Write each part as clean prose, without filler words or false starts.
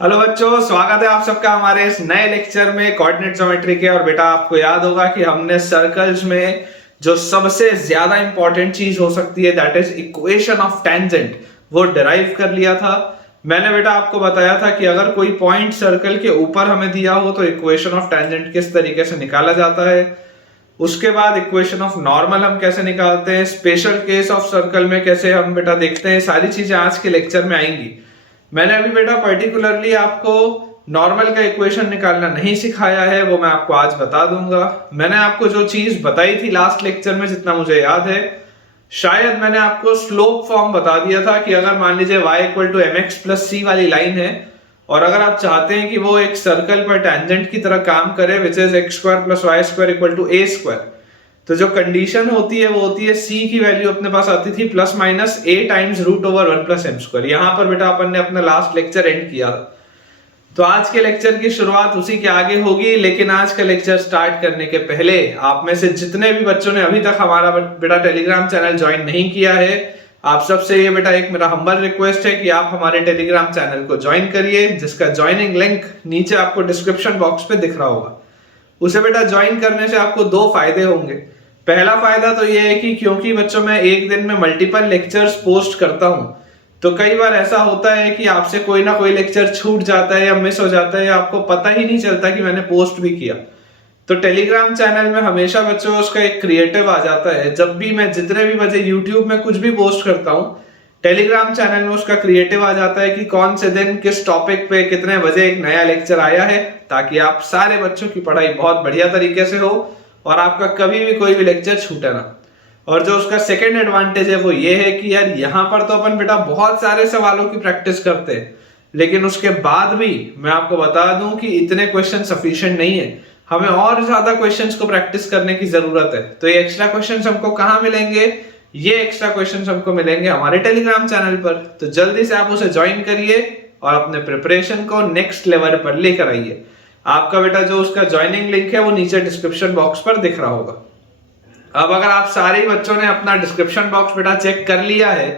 Hello बच्चों, स्वागत है आप सबका हमारे इस नए लेक्चर में कोऑर्डिनेट ज्योमेट्री के। और बेटा आपको याद होगा कि हमने सर्कल्स में जो सबसे ज्यादा इंपॉर्टेंट चीज हो सकती है that is equation of tangent, वो डिराइव कर लिया था। मैंने बेटा आपको बताया था कि अगर कोई पॉइंट सर्कल के ऊपर हमें दिया हो तो इक्वेशन ऑफ टेंजेंट किस तरीके से निकाला जाता है। उसके बाद इक्वेशन ऑफ नॉर्मल हम कैसे निकालते हैं, स्पेशल केस ऑफ सर्कल में कैसे हम बेटा देखते हैं, सारी चीजें आज के लेक्चर में आएंगी। मैंने अभी बेटा पर्टिकुलरली आपको नॉर्मल का इक्वेशन निकालना नहीं सिखाया है, वो मैं आपको आज बता दूंगा। मैंने आपको जो चीज बताई थी लास्ट लेक्चर में, जितना मुझे याद है, शायद मैंने आपको स्लोप फॉर्म बता दिया था कि अगर मान लीजिए y equal to mx plus c वाली लाइन है और अगर आप चाहते हैं कि वो एक सर्कल पर टेंजेंट की तरह काम करे which is x square plus Y square equal to A square, तो जो कंडीशन होती है वो होती है c की वैल्यू अपने पास आती थी plus minus a times root over 1 plus M square. यहां पर बेटा अपन ने अपना लास्ट लेक्चर एंड किया था, तो आज के लेक्चर की शुरुआत उसी के आगे होगी। लेकिन आज का लेक्चर स्टार्ट करने के पहले आप में से जितने भी बच्चों ने अभी तक हमारा बेटा टेलीग्राम चैनल ज्वाइन नहीं किया है, आप सबसे ये बेटा एक मेरा हम्बल रिक्वेस्ट है कि आप हमारे टेलीग्राम चैनल को ज्वाइन करिए, जिसका ज्वाइनिंग लिंक नीचे आपको डिस्क्रिप्शन बॉक्स पे दिख रहा होगा। उसे बेटा ज्वाइन करने से आपको दो फायदे होंगे। पहला फायदा तो ये है कि क्योंकि बच्चों मैं एक दिन में मल्टीपल लेक्चर्स पोस्ट करता हूं, तो कई बार ऐसा होता है कि आपसे कोई ना कोई लेक्चर छूट जाता है या मिस हो जाता है या आपको पता ही नहीं चलता कि मैंने पोस्ट भी किया। तो टेलीग्राम चैनल में हमेशा बच्चों उसका एक क्रिएटिव आ जाता है। जब भी मैं जितने भी बजे यूट्यूब में कुछ भी पोस्ट करता हूँ, टेलीग्राम चैनल में उसका क्रिएटिव आ जाता है कि कौन से दिन किस टॉपिक पे कितने बजे एक नया लेक्चर आया है, ताकि आप सारे बच्चों की पढ़ाई बहुत बढ़िया तरीके से हो और आपका कभी भी कोई भी लेक्चर छूटे ना। और जो उसका सेकेंड एडवांटेज है वो ये है कि यार यहाँ पर तो अपन बेटा बहुत सारे सवालों की प्रैक्टिस करते हैं, लेकिन उसके बाद भी मैं आपको बता दूं कि इतने क्वेश्चन सफिशिएंट नहीं है, हमें और ज्यादा क्वेश्चंस को प्रैक्टिस करने की जरूरत है। तो ये एक्स्ट्रा क्वेश्चंस हमको कहाँ मिलेंगे? ये एक्स्ट्रा क्वेश्चंस हमको मिलेंगे हमारे टेलीग्राम चैनल पर। तो जल्दी से आप उसे ज्वाइन करिए और अपने प्रिपरेशन को नेक्स्ट लेवल पर लेकर आइए। आपका बेटा जो उसका ज्वाइनिंग लिंक है वो नीचे डिस्क्रिप्शन बॉक्स पर दिख रहा होगा। अब अगर आप सारे बच्चों ने अपना डिस्क्रिप्शन बॉक्स बेटा चेक कर लिया है,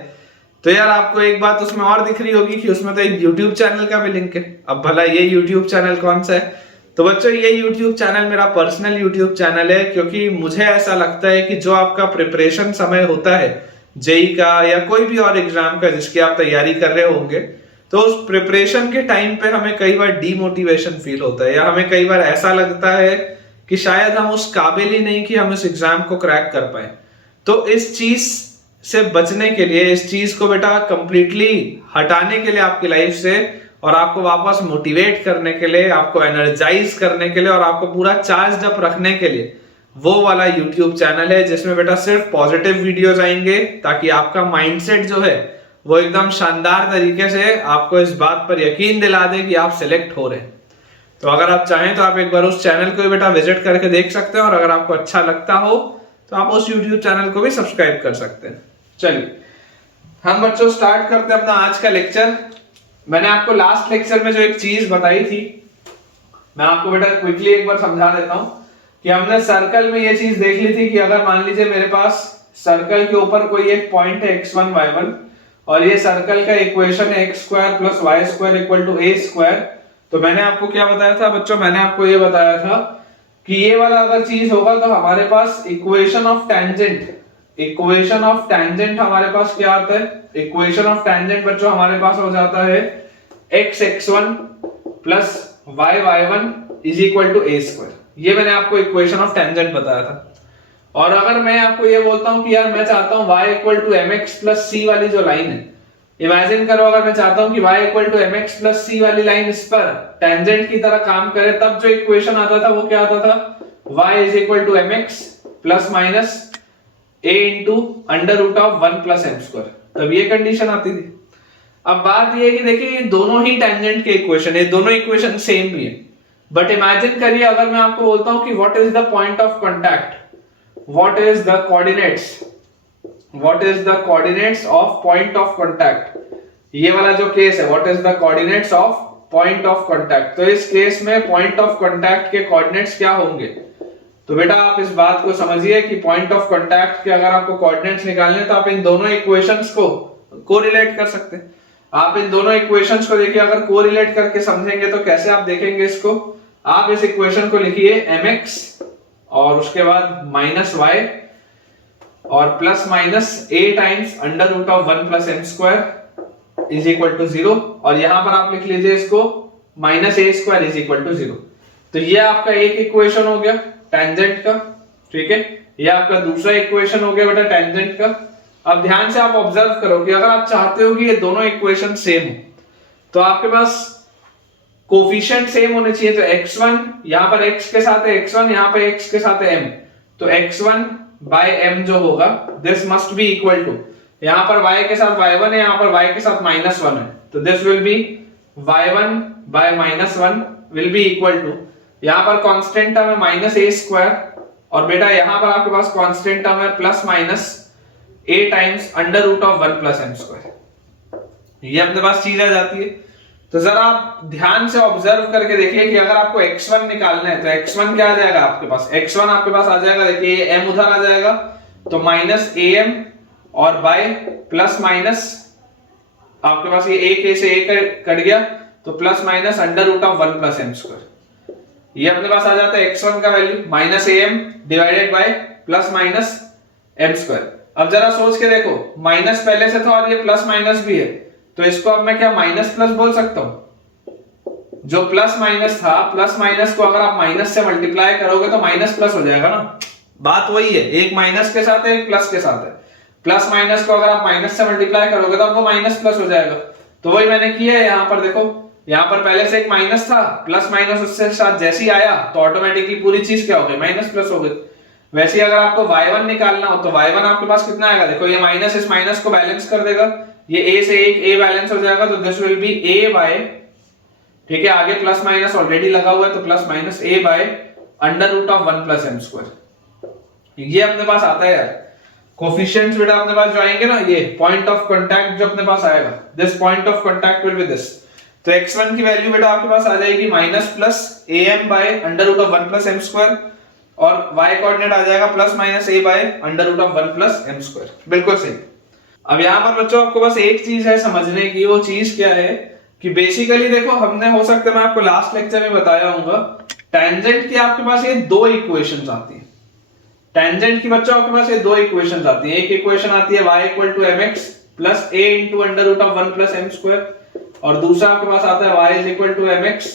तो यार आपको एक बात उसमें और दिख रही होगी कि उसमें तो एक YouTube चैनल का भी लिंक है। अब भला ये YouTube चैनल कौन सा है? तो बच्चों ये YouTube चैनल मेरा पर्सनल YouTube चैनल है, क्योंकि मुझे ऐसा लगता है कि जो आपका प्रिपरेशन समय होता है जेई का या कोई भी और एग्जाम का जिसकी आप तैयारी कर रहे होंगे, तो उस प्रिपरेशन के टाइम पे हमें कई बार डीमोटिवेशन फील होता है या हमें कई बार ऐसा लगता है कि शायद हम उस काबिल ही नहीं कि हम इस एग्जाम को क्रैक कर पाए। तो इस चीज से बचने के लिए, इस चीज को बेटा कंप्लीटली हटाने के लिए आपकी लाइफ से, और आपको वापस मोटिवेट करने के लिए, आपको एनर्जाइज करने के लिए और आपको पूरा चार्ज अप रखने के लिए वो वाला यूट्यूब चैनल है जिसमें बेटा सिर्फ पॉजिटिव वीडियोस आएंगे, ताकि आपका माइंडसेट जो है वो एकदम शानदार तरीके से आपको इस बात पर यकीन दिला दे कि आप सिलेक्ट हो रहे हैं। तो अगर आप चाहें तो आप एक बार उस चैनल को बेटा विजिट करके देख सकते हैं, और अगर आपको अच्छा लगता हो तो आप उस YouTube चैनल को भी सब्सक्राइब कर सकते हैं। चलिए हम बच्चों स्टार्ट करते हैं अपना आज का लेक्चर। मैंने आपको लास्ट लेक्चर में जो एक चीज बताई थी, मैं आपको बेटा क्विकली एक बार समझा देता हूं कि हमने सर्कल में ये चीज देख ली थी कि अगर मान लीजिए मेरे पास सर्कल के ऊपर कोई एक पॉइंट है x1 y1 और ये सर्कल का इक्वेशन है x square plus Y square equal to a square, तो मैंने आपको क्या बताया था बच्चों? मैंने आपको ये बताया था कि ये वाला अगर चीज होगा तो हमारे पास इक्वेशन ऑफ टेंजेंट हमारे पास क्या आता है? इक्वेशन ऑफ टेंजेंट बच्चों हमारे पास हो जाता है x(x1) plus y(y1) is equal to a square. ये मैंने आपको इक्वेशन ऑफ टेंजेंट बताया था। और अगर मैं आपको ये बोलता हूं कि यार मैं चाहता हूं y equal to mx plus c वाली जो लाइन है, इमेजिन करो अगर मैं चाहता हूं कि y equal to mx plus c वाली लाइन इस पर टेंजेंट की तरह काम करे, तब जो इक्वेशन आता था वो क्या आता था? y is equal to mx plus minus a into under root of 1 plus M square, तब ये कंडीशन आती थी। अब बात ये है कि देखिए ये दोनों ही टेंजेंट के इक्वेशन है, दोनों इक्वेशन सेम भी है, बट इमेजिन करिए अगर मैं आपको बोलता हूं कि what is the point of contact, what is the coordinates of point of contact. ये वाला जो केस है, what is the coordinates of point of contact, तो इस केस में पॉइंट ऑफ कांटेक्ट के कोऑर्डिनेट्स क्या होंगे? तो बेटा आप इस बात को समझिए कि पॉइंट ऑफ कांटेक्ट के अगर आपको कोऑर्डिनेट्स निकालने हैं तो आप इन दोनों इक्वेशंस को कोरिलेट कर सकते हैं। आप इन दोनों इक्वेशंस को देखिए, अगर कोरिलेट करके समझेंगे तो कैसे आप देखेंगे इसको, आप इस इक्वेशन को लिखिए mx और उसके बाद माइनस वाई और plus minus a times under root of 1 plus M square is equal to 0, और यहां पर आप लिख लीजिए इसको minus a square is equal to 0। तो ये आपका एक इक्वेशन हो गया टेंजेंट का, ठीक है। ये आपका दूसरा इक्वेशन हो गया बेटा टेंजेंट का। अब ध्यान से आप ऑब्जर्व करो कि अगर आप चाहते हो कि ये दोनों इक्वेशन सेम हो तो आपके पास कोफिशिएंट सेम होने चाहिए। तो x1 यहां पर x के साथ है x1, यहां पर x के साथ है m, तो x1 बाय m जो होगा this must be equal to, यहां पर y के साथ y1 है, यहां पर y के साथ -1 है, तो this will be y1 by -1 will be equal to, यहां पर कांस्टेंट टर्म है माइनस ए स्क्वायर, और बेटा यहां पर आपके पास कांस्टेंट टर्म है plus minus a times under root of 1 plus M square. ये अपने पास चीज आ जाती है। तो जरा आप ध्यान से ऑब्जर्व करके देखिए कि अगर आपको x1 निकालना है तो x1 क्या आ जाएगा आपके पास, x1 आपके पास आ जाएगा, देखिए m उधर आ जाएगा तो माइनस am और बाय प्लस माइनस आपके पास ये a से a कट गया तो plus minus under root of 1 plus M square. ये अपने पास आ जाता है x1 का value minus am divided by plus minus m square. अब जरा सोच के देखो, माइनस पहले से था और ये प्लस माइनस भी है, तो इसको अब मैं क्या माइनस प्लस बोल सकता हूं। जो प्लस माइनस था, प्लस माइनस को अगर आप माइनस से मल्टीप्लाई करोगे तो माइनस प्लस हो जाएगा ना, बात वही है, एक माइनस के साथ है एक प्लस के साथ है। प्लस माइनस को अगर आप माइनस से मल्टीप्लाई करोगे तो आपको माइनस प्लस हो जाएगा। तो वही मैंने किया है, यहां पर देखो, यहां पर पहले से एक माइनस था, प्लस माइनस उससे साथ जैसे ही आया तो ऑटोमेटिकली पूरी चीज क्या हो गई, माइनस प्लस हो गई। वैसे ही अगर आपको y1 निकालना हो तो y1 आपके पास कितना आएगा, देखो ये माइनस इस माइनस को बैलेंस कर देगा, ये a से एक a बैलेंस हो जाएगा, तो this will be a by, ठीक है, आगे प्लस माइनस ऑलरेडी लगा हुआ है तो plus minus a by under root of 1 plus M square. ये अपने पास आता है यार, कोफिशिएंट्स बेटा अपने पास जो आएंगे ना, ये पॉइंट ऑफ कांटेक्ट जो अपने पास आएगा, this point of contact will be this. तो x1 की वैल्यू बेटा आपके पास आ जाएगी minus plus am by under root of 1 plus M square, और y कोऑर्डिनेट आ जाएगा plus minus a by under root of 1 plus M square. बिल्कुल सही। अब यहां पर बच्चों आपको बस एक चीज है समझने की, वो चीज क्या है कि बेसिकली देखो, हमने हो सकता है मैं आपको लास्ट लेक्चर में बताया होगा, टेंजेंट की आपके पास ये दो इक्वेशंस आती है। टेंजेंट की बच्चों आपके पास ये दो इक्वेशंस आती है, एक इक्वेशन आती है y equal to mx plus a into under root of 1 plus M square, और दूसरा आपके पास आता है y is equal to mx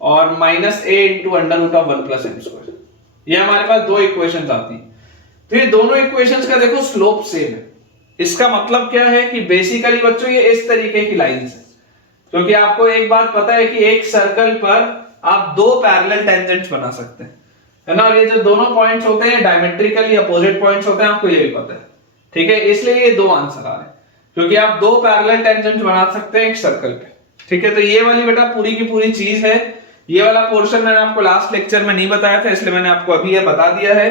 और minus a into under root of 1 plus M square. ये हमारे पास दो इक्वेशंस आती हैं। तो ये दोनों इक्वेशंस का देखो स्लोप सेम है। इसका मतलब क्या है कि बेसिकली बच्चों ये इस तरीके की लाइंस है, क्योंकि आपको एक बात पता है कि एक सर्कल पर आप दो पैरेलल टेंजेंट्स बना सकते हैं, है ना, और ये जो दोनों पॉइंट्स होते हैं डायमेट्रिकली अपोजिट पॉइंट्स होते हैं, आपको ये भी पता है, ठीक है। इसलिए ये दो आंसर आ रहे हैं, क्योंकि आप दो पैरेलल टेंजेंट्स बना सकते हैं एक सर्कल पे, ठीक है। तो ये वाली बेटा पूरी की पूरी चीज है। ये वाला पोर्शन मैंने आपको लास्ट लेक्चर में नहीं बताया था, इसलिए मैंने आपको अभी ये बता दिया है।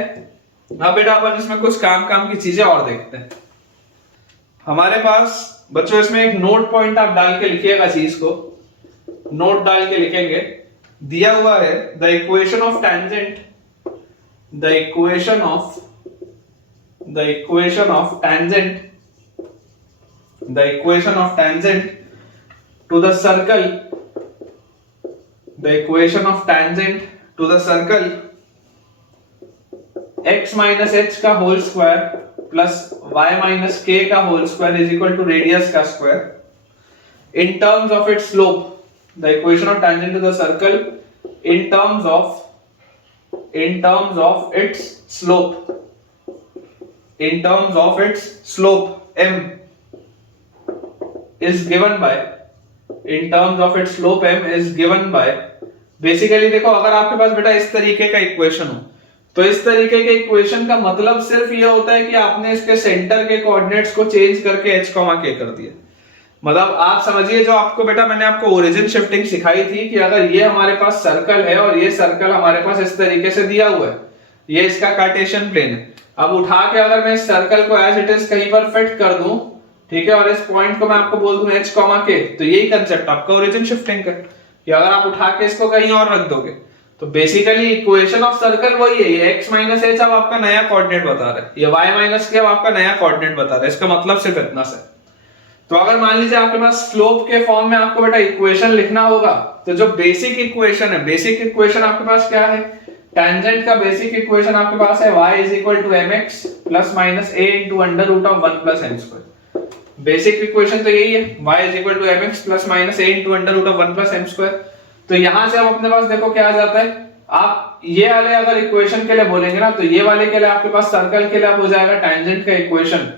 अब बेटा अपन इसमें कुछ काम की चीजें और देखते हैं। हमारे पास बच्चों इसमें एक नोट पॉइंट आप डाल के लिखिएगा, चीज को नोट डाल के लिखेंगे। दिया हुआ है the equation of tangent, the equation of tangent, the equation of tangent to the circle, the equation of tangent to the circle x minus h का whole square plus y minus k का whole square is equal to radius का square in terms of its slope, the equation of tangent to the circle in terms of its slope, in terms of its slope m is given by, in terms of its slope m is given by, basically देखो, अगर आपके पास बेटा इस तरीके का equation हो तो इस तरीके के इक्वेशन का मतलब सिर्फ ये होता है कि आपने इसके सेंटर के कोऑर्डिनेट्स को चेंज करके h, k कर दिया। मतलब आप समझिए, जो आपको बेटा मैंने आपको ओरिजिन शिफ्टिंग सिखाई थी कि अगर ये हमारे पास सर्कल है और ये सर्कल हमारे पास इस तरीके से दिया हुआ है, ये इसका कार्टेशियन प्लेन है, अब उठा के अगर मैं इस सर्कल को एज इट इज कहीं पर फिट कर दूं, ठीक है, और इस पॉइंट को मैं आपको बोल दूं h, k, तो यही कंसेप्ट आपका ओरिजिन शिफ्टिंग का, कि अगर आप उठा के इसको कहीं और रख दोगे तो बेसिकली इक्वेशन ऑफ सर्कल वही है। ये x माइनस h अब आपका नया कोऑर्डिनेट बता रहा है, ये y माइनस k अब आपका नया कोऑर्डिनेट बता रहा है। इसका मतलब सिर्फ इतना सा। तो अगर मान लीजिए आपके पास स्लोप के फॉर्म में आपको बेटा इक्वेशन लिखना होगा, तो जो बेसिक इक्वेशन है, बेसिक इक्वेशन आपके पास क्या है, टेंजेंट का बेसिक इक्वेशन आपके पास है y is equal to mx plus minus a into under root of 1 plus m square. Basic equation तो यही है, y is equal to mx plus minus a into under root of 1 plus m square. तो यहां से अब अपने पास देखो क्या आ जाता है, आप ये वाले अगर इक्वेशन के लिए बोलेंगे ना, तो ये वाले के लिए आपके पास सर्कल के लिए आप हो जाएगा टेंजेंट का इक्वेशन,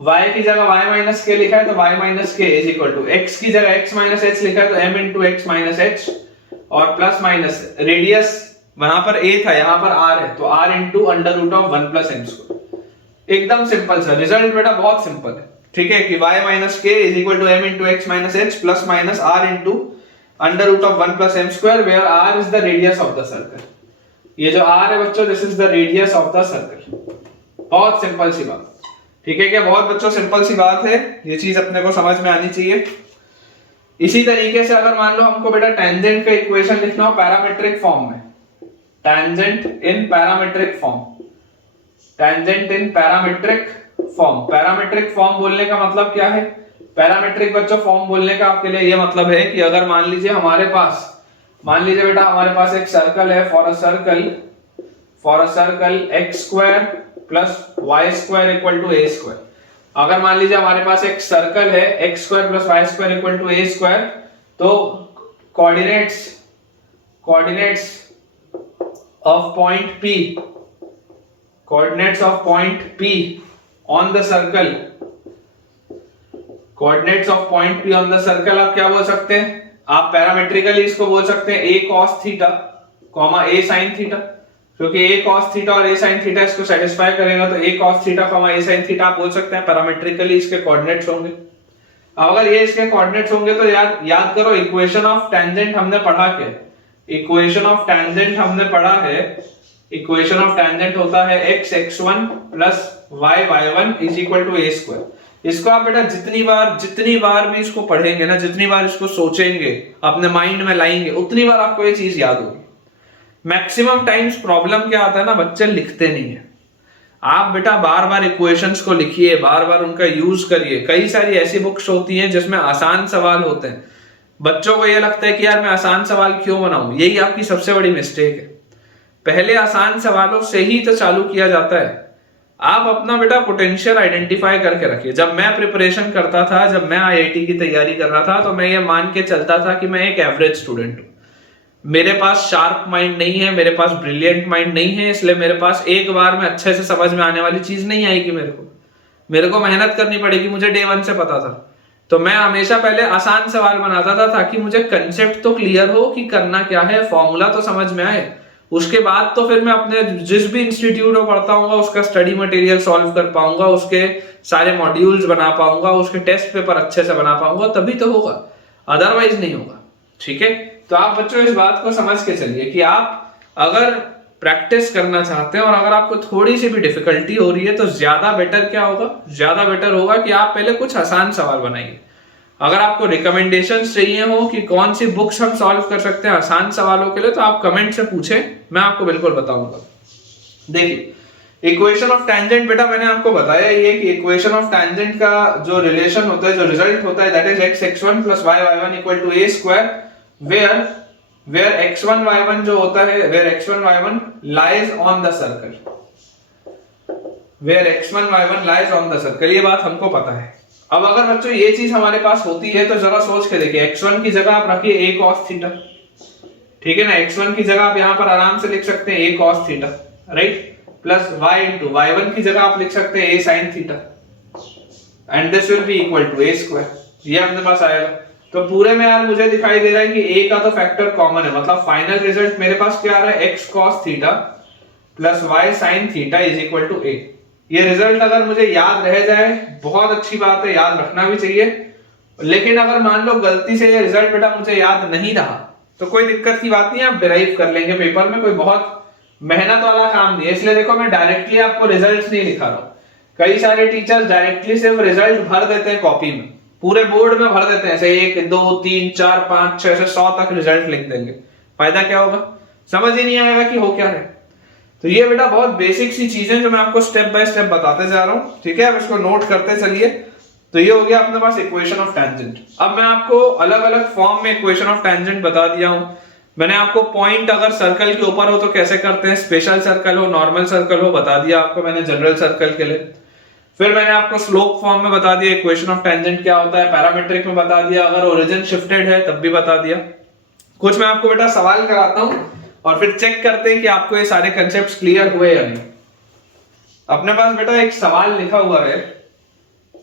y की जगह y माइनस k लिखा है तो y minus k is equal to x की जगह x माइनस h लिखा है तो m into x minus h और प्लस माइनस रेडियस वहां पर a था यहां पर r है तो r into under root of 1 plus m square. एकदम सिंपल सा रिजल्ट बेटा, बहुत सिंपल है, ठीक है, कि y minus k is equal to m into x minus h plus minus r into under root of 1 plus m square where r is the radius of the circle. ये जो r है बच्चों, this is the radius of the circle. बहुत simple सी बात, ठीक है क्या, बहुत बच्चों सिंपल सी बात है, ये चीज अपने को समझ में आनी चाहिए। इसी तरीके से अगर मान लो हमको बेटा टेंजेंट का इक्वेशन लिखना हो पैरामेट्रिक फॉर्म में, टेंजेंट इन पैरामेट्रिक फॉर्म, टेंजेंट इन पैरामेट्रिक फॉर्म, पैरामेट्रिक फॉर्म बोलने का मतलब क्या है, पैरामेट्रिक बच्चों फॉर्म बोलने का आपके लिए ये मतलब है कि अगर मान लीजिए हमारे पास, मान लीजिए बेटा हमारे पास एक सर्कल है, for a circle x square plus Y square equal to A square. अगर मान लीजिए हमारे पास एक सर्कल है x square plus Y square equal to A square, तो coordinates of point P, coordinates of point P on the circle, coordinates of point P on the circle आप क्या बोल सकते हैं, आप पैरामेट्रिकली इसको बोल सकते हैं a cos theta, a sin theta, क्योंकि a cos थीटा और a sin थीटा इसको सेटिस्फाई करेगा, तो a cos theta, a sin theta आप बोल सकते हैं, पैरामेट्रिकली इसके कोऑर्डिनेट्स होंगे। अब अगर ये इसके कोऑर्डिनेट्स होंगे तो याद करो इक्वेशन ऑफ टेंजेंट हमने पढ़ा क्या, इक्वेशन ऑफ टेंजेंट हमने पढ़ा है, इक्वेशन ऑफ टेंजेंट होता है x x1 plus y y1 is equal to a square. इसको आप बेटा जितनी बार भी इसको पढ़ेंगे ना, जितनी बार इसको सोचेंगे, अपने माइंड में लाएंगे, उतनी बार आपको ये चीज याद होगी। मैक्सिमम टाइम्स प्रॉब्लम क्या आता है ना, बच्चे लिखते नहीं है। आप बेटा बार बार इक्वेशंस को लिखिए, बार बार उनका यूज करिए। कई सारी ऐसी बुक्स होती हैं जिसमें आसान सवाल होते हैं, बच्चों को ये लगता है कि यार मैं आसान सवाल क्यों बनाऊं, यही आपकी सबसे बड़ी मिस्टेक है। पहले आसान सवालों से ही तो चालू किया जाता है। आप अपना बेटा पोटेंशियल आइडेंटिफाई करके रखिए। जब मैं प्रिपरेशन करता था, जब मैं आईआईटी की तैयारी कर रहा था, तो मैं ये मान के चलता था कि मैं एक एवरेज स्टूडेंट हूं, मेरे पास शार्प माइंड नहीं है, मेरे पास ब्रिलियंट माइंड नहीं है, इसलिए मेरे पास एक बार में अच्छे से समझ में आने वाली चीज नहीं आएगी। मेरे को मेहनत करनी पड़ेगी, मुझे डे 1 से पता था। तो मैं हमेशा पहले आसान सवाल बनाता था ताकि मुझे कंसेप्ट तो क्लियर हो कि करना क्या है, फॉर्मूला तो समझ में आए। उसके बाद तो फिर मैं अपने जिस भी इंस्टीट्यूट में पढ़ता हूँ उसका स्टडी मटेरियल सॉल्व कर पाऊंगा, उसके सारे मॉड्यूल्स बना पाऊंगा, उसके टेस्ट पेपर अच्छे से बना पाऊंगा, तभी तो होगा, अदरवाइज नहीं होगा। ठीक है, तो आप बच्चों इस बात को समझ के चलिए कि आप अगर प्रैक्टिस करना चाहते हैं और अगर आपको थोड़ी सी भी डिफिकल्टी हो रही है, तो ज्यादा बेटर क्या होगा, ज्यादा बेटर होगा कि आप पहले कुछ आसान सवाल बनाइए। अगर आपको रिकमेंडेशंस चाहिए हो कि कौन सी बुक्स हम सॉल्व कर सकते हैं आसान सवालों के लिए, तो आप कमेंट से पूछें, मैं आपको बिल्कुल बताऊंगा। देखिए, इक्वेशन ऑफ टेंजेंट बेटा मैंने आपको बताया ये कि इक्वेशन ऑफ टेंजेंट का जो रिलेशन होता है, जो रिजल्ट होता है, that is x x1 plus y y1 equal to a square, where x1 y1 जो होता है, where x1 y1 lies on the circle, where x1 y1 lies on the circle, ये बात हमको पता है। अब अगर बच्चों ये चीज हमारे पास होती है तो जरा सोच के देखिए, x1 की जगह आप रखिए a cos थीटा, ठीक है ना, x1 की जगह आप यहां पर आराम से लिख सकते हैं a cos theta, right, plus y into y1 की जगह आप लिख सकते हैं a sin theta, and this will be equal to a square, ये अपने पास आएगा। तो पूरे में यार मुझे दिखाई दे रहा है कि a का तो फैक्टर कॉमन है, मतलब फाइनल रिजल्ट मेरे पास क्या आ रहा है, x cos theta plus y sin theta is equal to a। ये रिजल्ट अगर मुझे याद रह जाए बहुत अच्छी बात है, याद रखना भी चाहिए। लेकिन अगर मान लो गलती से ये रिजल्ट बेटा मुझे याद नहीं रहा तो कोई दिक्कत की बात नहीं है, आप डिराइव कर लेंगे पेपर में, कोई बहुत मेहनत वाला काम नहीं है। इसलिए देखो मैं डायरेक्टली आपको रिजल्ट नहीं लिखा रहा हूं। कई सारे टीचर्स डायरेक्टली सिर्फ रिजल्ट भर देते हैं कॉपी में, पूरे बोर्ड में भर देते हैं, ऐसे 1 2 3 4 5 6 से 100 तक रिजल्ट लिख देंगे। फायदा क्या होगा, समझ ही नहीं आएगा कि हो क्या है। तो ये बेटा बहुत बेसिक सी चीजें जो मैं आपको स्टेप बाय स्टेप बताते जा रहा हूं, ठीक है, अब इसको नोट करते चलिए। तो ये हो गया अपने पास इक्वेशन ऑफ टेंजेंट। अब मैं आपको अलग अलग फॉर्म में इक्वेशन ऑफ टेंजेंट बता दिया हूं। मैंने आपको पॉइंट अगर सर्कल के ऊपर हो तो कैसे करते हैं, स्पेशल सर्कल हो, नॉर्मल सर्कल हो, बता दिया आपको मैंने जनरल सर्कल के लिए। फिर मैंने आपको स्लोप फॉर्म में बता दिया इक्वेशन ऑफ टेंजेंट क्या होता है, पैरामीट्रिक में बता दिया, अगर ओरिजिन शिफ्टेड है तब भी बता दिया। कुछ मैं आपको बेटा सवाल कराता हूं और फिर चेक करते हैं कि आपको ये सारे कंसेप्ट क्लियर हुए या नहीं। अपने पास बेटा एक सवाल लिखा हुआ है,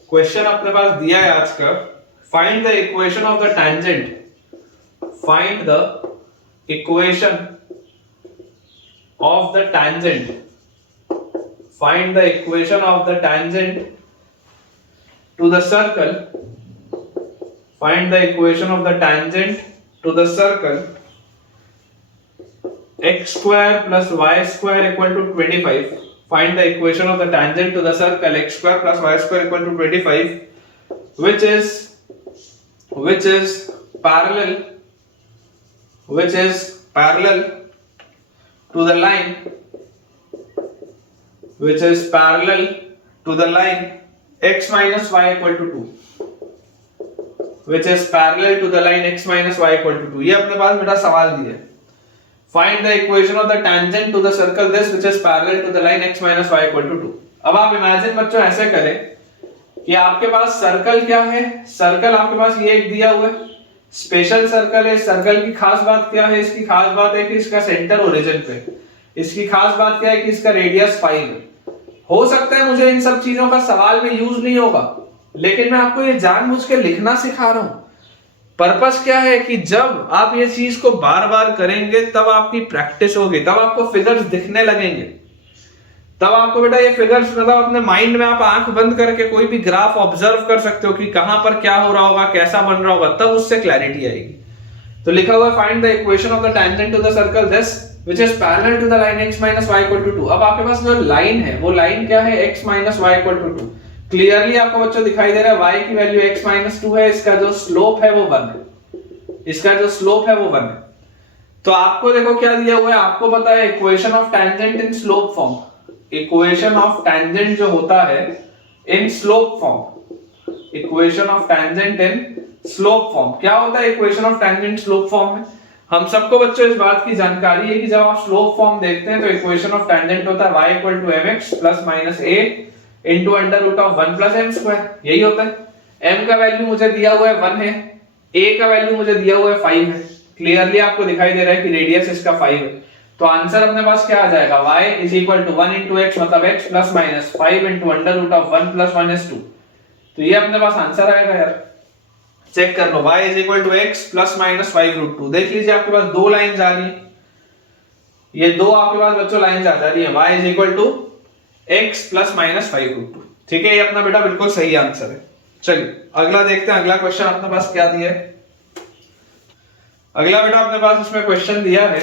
क्वेश्चन अपने पास दिया है आज का, find the equation of the tangent, find the equation of the tangent, find the equation of the tangent to the circle, find the equation of the tangent to the circle x square plus y square equal to 25, find the equation of the tangent to the circle x square plus y square equal to 25 which is parallel to the line, which is parallel to the line x minus y equal to 2, which is parallel to the line x minus y equal to 2। ये अपने पास बेटा सवाल दिया है, find the equation of the tangent to the circle this which is parallel to the line x minus y equal to 2। अब आप imagine बच्चों ऐसे करें कि आपके पास सर्कल क्या है, सर्कल आपके पास ये एक दिया हुआ है, स्पेशल सर्कल है। सर्कल की खास बात क्या है, इसकी खास बात है कि इसका सेंटर ओरिजिन पे, इसकी खास बात क्या है कि इसका रेडियस 5 है। हो सकता है मुझे इन सब चीजों का सवाल में यूज नहीं होगा, लेकिन मैं आपको ये जानबूझ के लिखना सिखा रहा हूं। पर्पस क्या है कि जब आप ये चीज को बार बार करेंगे तब आपकी प्रैक्टिस होगी, तब आपको फिगर्स दिखने लगेंगे, तब आपको बेटा ये फिगर्स मतलब अपने माइंड में आप आंख बंद करके कोई भी ग्राफ ऑब्जर्व कर सकते हो कि कहां पर क्या हो रहा होगा, कैसा बन रहा होगा, तब उससे क्लैरिटी आएगी। तो लिखा हुआ है find the equation of the tangent to the circle this which is parallel to the line x minus y equal to 2। अब आपके पास जो लाइन है वो लाइन क्या है, x minus y equal to 2। Clearly आपको बच्चों दिखाई दे रहा है y की वैल्यू x minus 2 है, इसका जो स्लोप है वो 1 है, इसका जो स्लोप है वो 1 है। तो आपको देखो क्या दिया हुआ है, आपको पता है equation of tangent in slope form, equation of tangent जो होता है in slope form, equation of tangent in slope form क्या होता है, equation of tangent slope form में हम सबको बच्चों इस बात की जानकारी है कि जब आप स्लोप फॉर्म देखते हैं तो इक्वेशन ऑफ टेंजेंट होता है y equal to mx plus minus a into under root of 1 plus m square, यही होता है। m का वैल्यू मुझे दिया हुआ है 1 है, a का वैल्यू मुझे दिया हुआ है 5 है, क्लियरली आपको दिखाई दे रहा है कि रेडियस इसका 5 है। तो आंसर अपने पास क्या आ जाएगा, y is equal to 1 into x मतलब x plus minus 5 into under root of 1 plus 1 is 2। तो ये अपने पास आंसर आएगा यार, चेक कर लो, y is equal to x plus minus 5 root 2। देख लीजिए आपके पास दो लाइंस आ रही है, ये दो आपके पास बच्चों लाइंस आ जा रही है, y is equal to x plus minus 5 root 2। ठीक है, ये अपना बेटा बिल्कुल सही आंसर है। चलिए अगला देखते हैं, अगला क्वेश्चन अपने पास क्या दिया है। अगला बेटा अपने पास इसमें क्वेश्चन दिया है,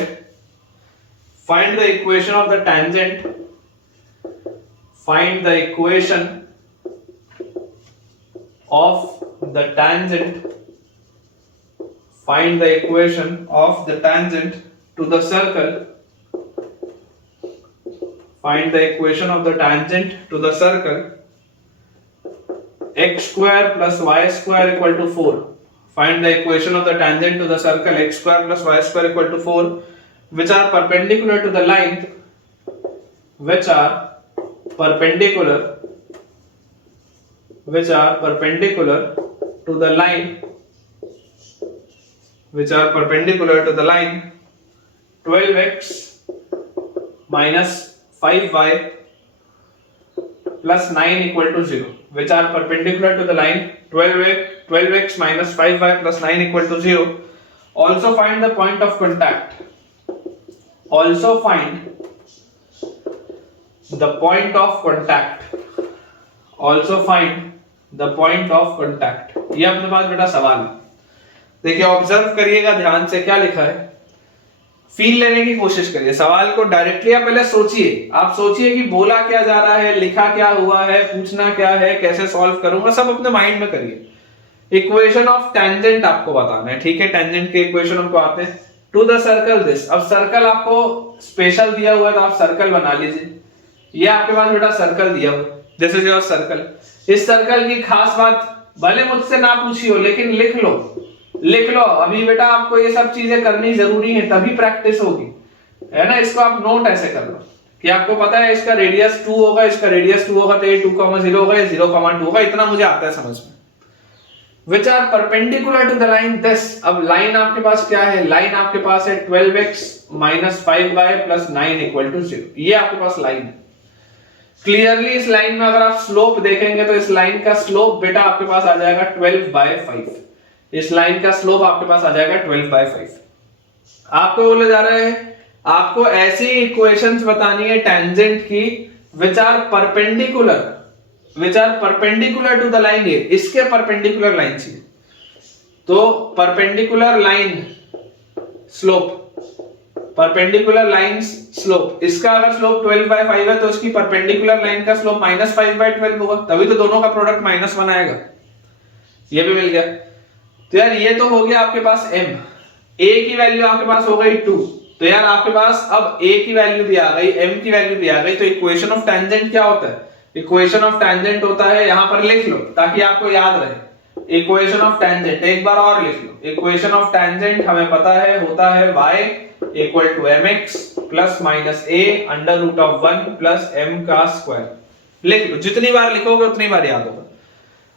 find the equation of the tangent, find the equation of the tangent, find the equation of the tangent to the circle, find the equation of the tangent to the circle x square plus y square equal to 4, find the equation of the tangent to the circle x square plus y square equal to 4 which are perpendicular to the line, which are perpendicular to the line, which are perpendicular to the line 12x minus 5y plus 9 equal to 0, which are perpendicular to the line 12x minus 5y plus 9 equal to 0। Also find the point of contact, also find the point of contact, also find the point of contact। ये अपने पास बेटा सवाल है, देखिए observe करिएगा ध्यान से, क्या लिखा है, फील लेने की कोशिश करिए सवाल को। डायरेक्टली आप पहले सोचिए, आप सोचिए कि बोला क्या जा रहा है, लिखा क्या हुआ है, पूछना क्या है, कैसे सॉल्व करूंगा, सब अपने माइंड में करिए। इक्वेशन ऑफ टेंजेंट आपको बताना है, ठीक है, टेंजेंट के इक्वेशन हमको आते हैं। टू द सर्कल दिस, अब सर्कल आपको स्पेशल दिया हुआ है तो आप सर्कल बना लीजिए। ये आपके पास बेटा सर्कल दिया हुआ है, दिस इज योर सर्कल। इस सर्कल की खास बात भले मुझसे ना पूछी हो, लेकिन लिख लो, लिख लो अभी बेटा, आपको ये सब चीजें करनी जरूरी है, तभी प्रैक्टिस होगी, है ना। इसको आप नोट ऐसे कर लो कि आपको पता है इसका रेडियस 2 होगा, इसका रेडियस 2 होगा, तो ये 2,0 होगा, ये 0,2 होगा, इतना मुझे आता है समझ में। Which are perpendicular to the line this, अब लाइन आपके पास क्या है, लाइन आपके पास है 12x minus 5y plus 9 equal to 0, ये आपके पास लाइन है। क्लियरली इस लाइन में अगर आप स्लोप देखेंगे तो इस लाइन का स्लोप बेटा आपके पास आ जाएगा 12/5, इस लाइन का स्लोप आपके पास आ जाएगा 12/5। आपको बोले जा रहे हैं आपको ऐसी इक्वेशंस बतानी है टेंजेंट की which are perpendicular to the line, ये इसके परपेंडिकुलर लाइन चाहिए, तो perpendicular line slope, perpendicular line slope, इसका अगर स्लोप 12/5 है तो इसकी परपेंडिकुलर लाइन का स्लोप -5/12 होगा, तभी तो दोनों का प्रोडक्ट -1 आएगा। ये भी मिल गया। तो यार ये तो हो गया आपके पास m, a की वैल्यू आपके पास हो गई 2, तो यार आपके पास अब a की वैल्यू भी आ गई, m की वैल्यू भी आ गई, तो इक्वेशन ऑफ टेंजेंट क्या होता है, इक्वेशन ऑफ टेंजेंट होता है, यहां पर लिख लो ताकि आपको याद रहे, इक्वेशन ऑफ टेंजेंट एक बार और लिख लो, इक्वेशन ऑफ टेंजेंट हमें पता है होता है y equal to mx plus minus a under root of 1 plus m का स्क्वायर। लिख लो, जितनी बार लिखोगे उतनी बार याद होगा,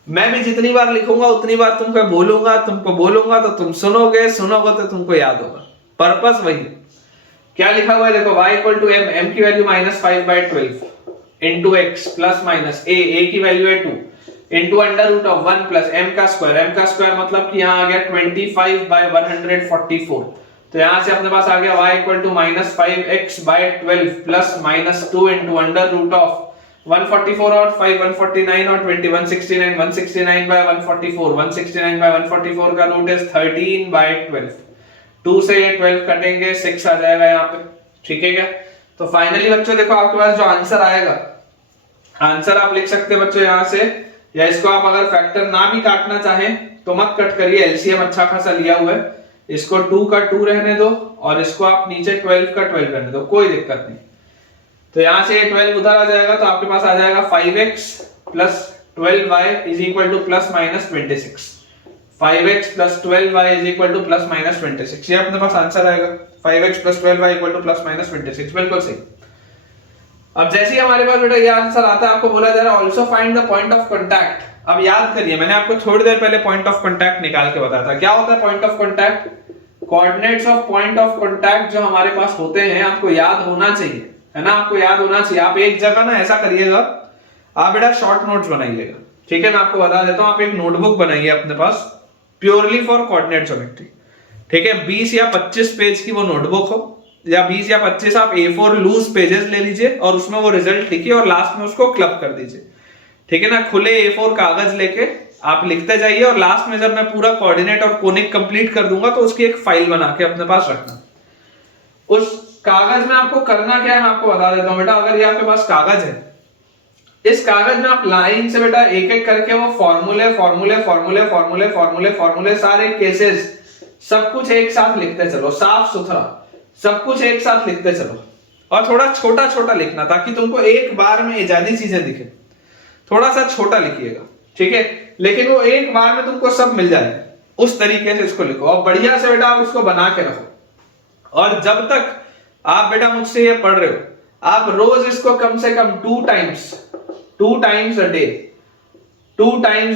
मैं भी जितनी बार लिखूंगा उतनी बार तुमको बोलूंगा तो तुम सुनोगे तो तुमको याद होगा, पर्पस वही है। क्या लिखा हुआ है देखो, y इक्वल टू m की value -5/12 into x plus minus a की वैल्यू है 2 into under root of 1 plus m का स्क्वायर मतलब कि यहाँ आ गया 25/144, तो यहां से अपने पास आ गया y equal to -5x/12 plus -2 into under root of 144 और 5 149 और 20 169 169/144 169/144 का रूट इज 13/12, 2 से ये 12 कटेंगे 6 आ जाएगा यहाँ पे, ठीक है क्या। तो फाइनली बच्चों देखो आपके पास जो आंसर आएगा, आंसर आप लिख सकते हैं बच्चों यहाँ से, या इसको आप अगर फैक्टर ना भी काटना चाहें तो मत कट करिए, एलसीएम अच्छा खासा लिया हुआ है, इसको 2 का 2 रहने दो और इसको आप नीचे 12 का 12 रहने दो, कोई दिक्कत नहीं। तो यहां से 12 उधर आ जाएगा तो आपके पास आ जाएगा 5x plus 12y is equal two plus minus 26, 5x plus 12y is equal two plus minus 26, ये अपने पास आंसर आएगा 5x plus 12y equal two plus minus 26, बिल्कुल सही। अब जैसे ही हमारे पास बेटा ये आंसर आता है, आपको बोला जा रहा है also find the point of contact. अब याद करिए, मैंने आपको थोड़ी देर पहले पॉइंट ऑफ कांटेक्ट निकाल के बताया था, क्या होता है point of contact, coordinates of point of contact जो हमारे पास होते हैं आपको याद होना चाहिए, है ना, आपको याद होना चाहिए। आप एक जगह ना ऐसा करिएगा, आप बेटा शॉर्ट नोट्स बनाइएगा, ठीक है, मैं आपको बता देता हूं, आप एक नोटबुक बनाइए अपने पास प्योरली फॉर कोऑर्डिनेट ज्योमेट्री, ठीक है, 20 या 25 पेज की वो नोटबुक हो, या 20 या 25 आप A4 लूज पेजेस ले लीजिए और उसमें वो रिजल्ट लिखिए और लास्ट में उसको क्लब कर दीजिए, ठीक है ना। खुले A4 कागज लेके आप लिखते जाइए और लास्ट में जब मैं पूरा कोऑर्डिनेट और कोनिक कंप्लीट कर दूंगा तो उसकी एक फाइल बना के अपने पास रखना। उस कागज में आपको करना क्या है मैं आपको बता देता हूं बेटा। अगर ये आपके पास कागज है, इस कागज में आप लाइन से बेटा एक एक करके वो फॉर्मूले फॉर्मूले फॉर्मूले फॉर्मूले फॉर्मूले फॉर्मूले सारे केसेस सब कुछ एक साथ लिखते चलो, साफ सुथरा सब कुछ एक साथ लिखते चलो, और थोड़ा छोटा छोटा लिखना ताकि तुमको एक बार में इजादी चीजें दिखे, थोड़ा सा छोटा लिखिएगा, ठीक है, लेकिन वो एक बार में तुमको सब मिल जाए उस तरीके से इसको लिखो और बढ़िया से बेटा आप इसको बना के रखो। और जब तक आप बेटा मुझसे ये पढ़ रहे हो, आप रोज इसको कम से कम 2 टाइम्स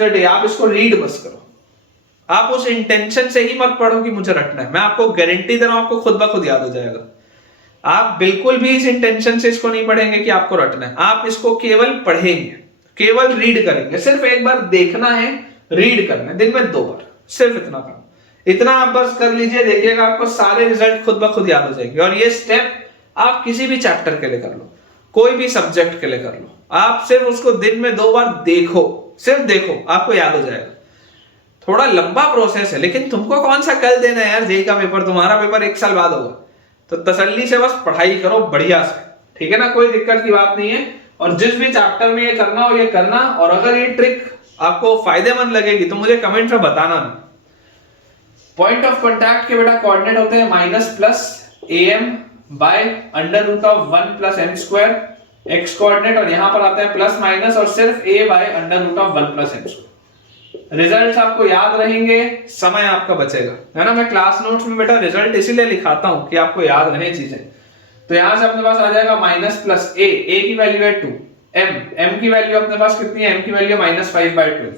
अ डे आप इसको रीड बस करो। आप उस इंटेंशन से ही मत पढ़ो कि मुझे रटना है, मैं आपको गारंटी दे रहा हूं आपको खुद ब खुद याद हो जाएगा। आप बिल्कुल भी इस इंटेंशन से इसको नहीं पढ़ेंगे कि आपको रटना है, आप इसको केवल पढ़ेंगे, केवल रीड करेंगे, सिर्फ एक बार देखना है, रीड करना है, दिन में 2 बार, सिर्फ इतना काम, इतना आप बस कर लीजिए, देखिएगा आपको सारे रिजल्ट खुद ब खुद याद हो जाएंगे। और ये स्टेप आप किसी भी चैप्टर के लिए कर लो, कोई भी सब्जेक्ट के लिए कर लो, आप सिर्फ उसको दिन में 2 बार देखो, सिर्फ देखो, आपको याद हो जाएगा। थोड़ा लंबा प्रोसेस है, लेकिन तुमको कौन सा कल देना है यार, जेईई का पेपर, तुम्हारा पेपर 1 साल बाद होगा, तो तसल्ली से बस पढ़ाई करो बढ़िया से, ठीक है ना, कोई दिक्कत की बात नहीं है। और जिस भी चैप्टर में ये करना हो ये करना, और अगर ये ट्रिक आपको फायदेमंद लगेगी तो मुझे कमेंट में बताना। पॉइंट ऑफ कांटेक्ट के बेटा कोऑर्डिनेट होते हैं -+ am by √1 + m² x coordinate, और यहां पर आता है प्लस माइनस और सिर्फ a by under root of 1 plus m square. Results आपको याद रहेंगे, समय आपका बचेगा, है ना। मैं क्लास नोट्स में बेटा रिजल्ट इसीलिए लिखाता हूं कि आपको याद रहे चीजें। तो यहां से अपने पास आ जाएगा माइनस प्लस a की वैल्यू है 2, m की वैल्यू अपने पास कितनी है, m की वैल्यू -5/12,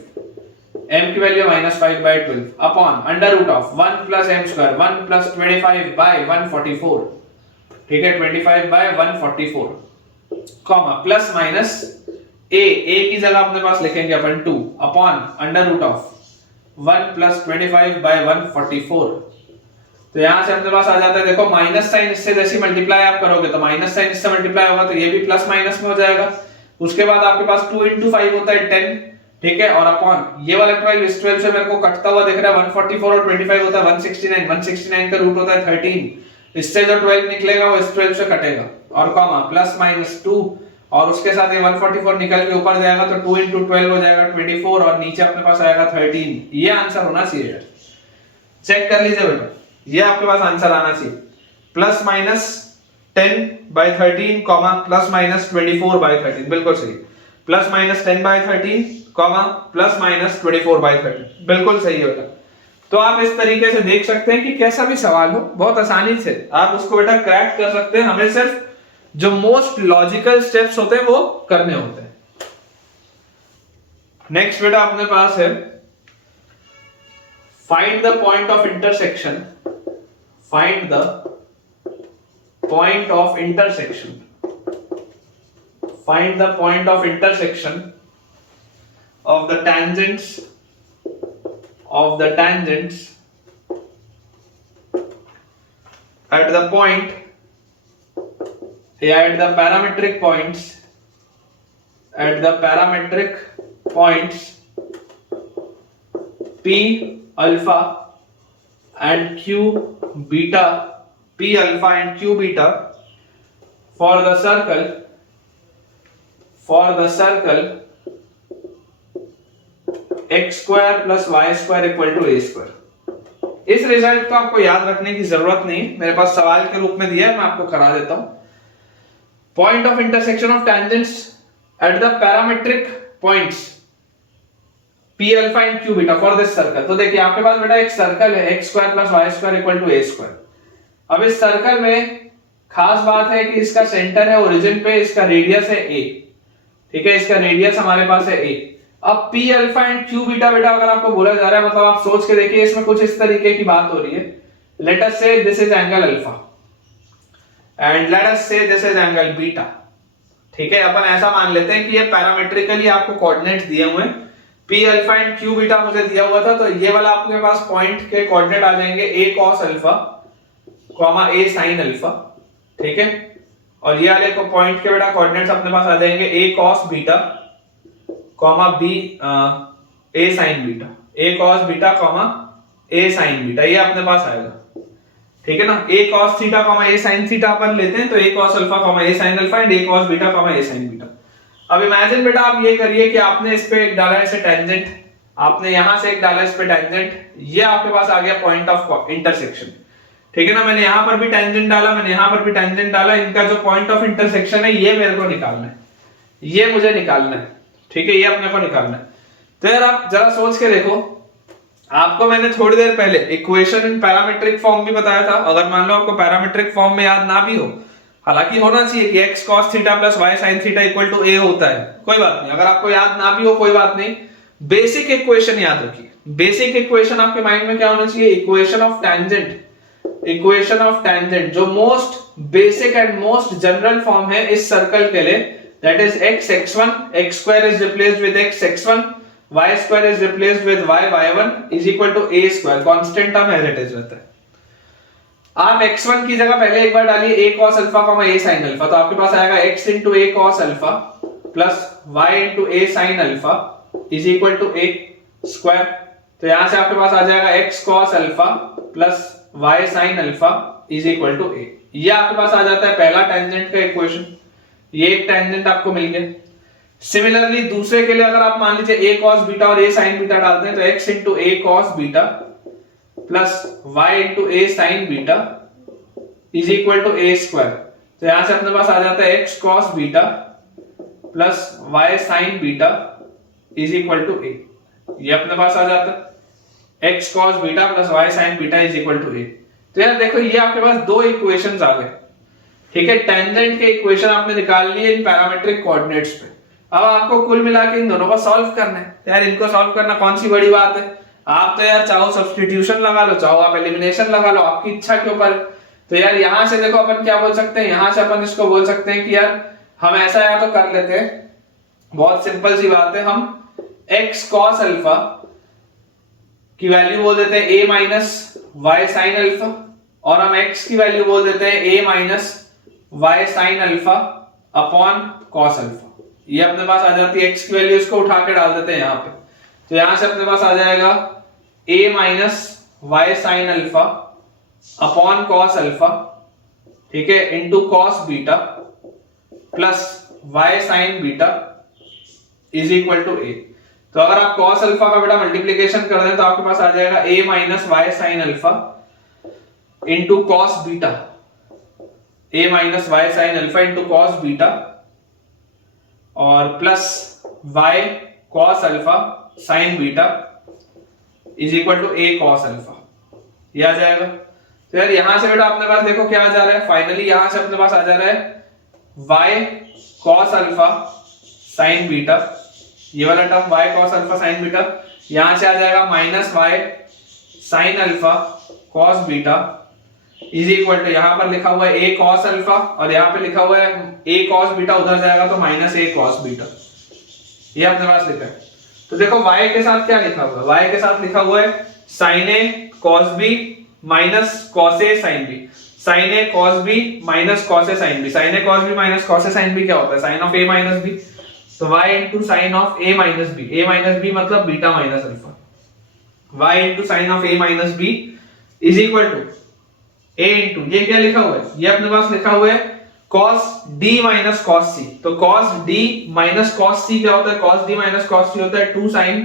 m की value -5/12 upon under root of 1 plus m square 1 plus 25/144, ठीक है, 25/144 कॉमा प्लस माइनस a की जगह अपने पास लिखेंगे अपन 2 upon under root of 1 plus 25/144। तो यहां से अपने पास आ जाता है, देखो माइनस साइन इससे जैसे मल्टीप्लाई आप करोगे तो माइनस साइन इससे मल्टीप्लाई होगा तो ये भी प्लस माइनस में हो जाएगा। उसके बाद आपके पास 2 × 5 होता है 10, ठीक है, और अपॉन ये वाला 12, इस 12 से मेरे को कटता हुआ दिख रहा है 144 और 25 होता है 169, 169 का रूट होता है 13, इससे जो 12 निकलेगा वो इस 12 से कटेगा, और कॉमा प्लस माइनस 2, और उसके साथ ये 144 निकल के ऊपर जाएगा तो 2 × 12 हो जाएगा 24, और नीचे अपने पास आएगा 13। ये आंसर होना चाहिए यार, चेक कर लीजिए बेटा, ये आपके पास आंसर आना चाहिए, plus minus 10/13 comma plus minus 24/13, बिल्कुल सही, plus minus 10/13 comma plus minus 24/13, बिल्कुल सही है बेटा। तो आप इस तरीके से देख सकते हैं कि कैसा भी सवाल हो बहुत आसानी से आप उसको बेटा क्रैक कर सकते हैं, हमें सिर्फ जो मोस्ट लॉजिकल स्टेप्स होते हैं वो करने होते हैं। नेक्स्ट बेटा अपने पास है find the point of intersection, find the point of intersection, find the point of intersection of the tangents at the point, at the parametric points, p alpha and q beta, p alpha and q beta for the circle x square plus y square equal to a square। इस result को आपको याद रखने की जरूरत नहीं, मेरे पास सवाल के रूप में दिया है, मैं आपको करा देता हूं। Point of intersection of tangents at the parametric points p alpha and q beta for this circle. तो देखिए आपके पास बेटा एक सर्कल है x square plus y square equal to a square। अब इस सर्कल में खास बात है कि इसका सेंटर है ओरिजिन पे, इसका रेडियस है a, ठीक है, इसका रेडियस हमारे पास है a। अब p alpha and q beta बेटा अगर आपको बोला जा रहा है, मतलब आप सोच के देखिए इसमें कुछ इस तरीके की बात हो रही है। लेट अस से this is angle alpha and let us से दिस इज एंगल बीटा, ठीक है। अपन ऐसा मान लेते हैं कि ये पैरामेट्रिकली आपको कोऑर्डिनेट्स दिए हुए हैं, p alpha and q beta मुझे दिया हुआ था, तो ये वाला आपके पास पॉइंट के कोऑर्डिनेट आ जाएंगे a cos alpha comma a sin alpha, ठीक है, और ये वाले को पॉइंट के बेटा कोऑर्डिनेट्स अपने पास आ जाएंगे a cos beta comma b a sin beta, a cos beta comma a sin beta, ये अपने पास आएगा, ठीक है ना। a cos theta comma a sin theta अपन लेते हैं तो a cos alpha comma a sin alpha and a cos beta comma a sin beta. अब इमेजिन बेटा आप ये करिए कि आपने इस पे एक डाला ऐसे टेंजेंट, आपने यहां से एक डाला इस पे टेंजेंट, ये आपके पास आ गया पॉइंट ऑफ इंटरसेक्शन, ठीक है ना। मैंने यहां पर भी टेंजेंट डाला, मैंने यहां पर भी टेंजेंट डाला, इनका जो पॉइंट ऑफ इंटरसेक्शन है ये मेरे को निकालना है, ये मुझे निकालना है, ठीक है, ये अपने को निकालना है। तो यार आप जरा सोच के देखो, आपको मैंने थोड़ी देर पहले इक्वेशन इन पैरामेट्रिक फॉर्म भी बताया था। अगर मान लो आपको पैरामेट्रिक फॉर्म में याद ना भी हो, हालांकि होना चाहिए कि x cos theta plus y sin theta equal to a होता है, कोई बात नहीं, अगर आपको याद ना भी हो कोई बात नहीं, बेसिक इक्वेशन याद रखिए। बेसिक इक्वेशन आपके माइंड में क्या होना चाहिए, equation of tangent, equation of tangent जो most basic and most general form है इस सर्कल के लिए, that is x x1, x square is replaced with x x1, y square is replaced with y y1 is equal to a square, constant term as it is रहता है। आप x1 की जगह पहले एक बार डालिए a cos alpha comma a sin alpha, तो आपके पास आएगा x into a cos alpha plus y into a sin alpha is equal to a square। तो यहां से आपके पास आ जाएगा x cos alpha plus y sin alpha is equal to a। ये आपके पास आ जाता है पहला टेंजेंट का इक्वेशन, ये एक टेंजेंट आपको मिल गया। सिमिलरली दूसरे के लिए अगर आप मान लीजिए a cos बीटा और a sin बीटा डालते हैं तो x into a cos beta plus y into a sin beta is equal to a square. तो यहां से अपने पास आ जाता है x cos beta plus y sine beta is equal to a. ये अपने पास आ जाता है x cos beta plus y sine beta is equal to a. तो यार देखो ये आपके पास दो इक्वेशंस आ गए, ठीक है। टेंजेंट के इक्वेशन आपने निकाल लिए इन पैरामीट्रिक कोऑर्डिनेट्स पे। अब आपको कुल मिला के इन दोनों को सॉल्व करना है। तो यार इनको सॉल्व करना कौन सी बड़ी बात है। आप तो यार चाहो सब्स्टिट्यूशन लगा लो, चाहो आप एलिमिनेशन लगा लो, आपकी इच्छा के ऊपर। तो यार यहां से देखो अपन क्या बोल सकते हैं, यहां से अपन इसको बोल सकते हैं कि यार हम ऐसा या तो कर लेते हैं, बहुत सिंपल सी बात है, हम x cos अल्फा की वैल्यू बोल देते हैं a minus y sine alpha, और हम x की वैल्यू बोल देते हैं a minus y sine alpha upon cos alpha. ये अपने पास आ जाती है x की वैल्यू, इसको उठा के डाल देते हैं यहाँ पे। तो यहां से अपने पास आ जाएगा a minus y sine alpha upon cos alpha, ठीक है, into cos beta plus y sine beta is equal to a. तो अगर आप कॉस अल्फा का बेटा मल्टीप्लीकेशन कर दें तो आपके पास आ जाएगा a minus y sine alpha into cos beta, a minus y sine alpha into cos beta और plus y cos alpha sine beta is equal to a cos alpha. ये आ जाएगा। तो यार यहां से बेटा अपने पास देखो क्या आ जा रहा है, फाइनली यहां से अपने पास आ जा रहा है y cos alpha sine beta, ये वाला term y cos alpha sine beta, यहां से आ जाएगा minus y sine alpha cos beta is equal to, यहां पर लिखा हुआ है a cos अल्फा और यहां पे लिखा हुआ है a cos बीटा, उधर जाएगा तो माइनस a cos बीटा। ये अपने पास लिखा है। तो देखो y के साथ क्या लिखा हुआ है, y के साथ लिखा हुआ है sin a cos b minus cos a sin b, sin a cos b minus cos a sin b, sin a cos b minus cos a sin b क्या होता है, sin of a minus b। तो y into sine of a minus b, a minus b मतलब beta minus alpha, y into sine of a minus b is equal to a into, ये क्या लिखा हुआ है, ये अपने पास लिखा हुआ है cos d minus cos c। तो cos d minus cos c क्या होता है, cos d minus cos c होता है 2 sin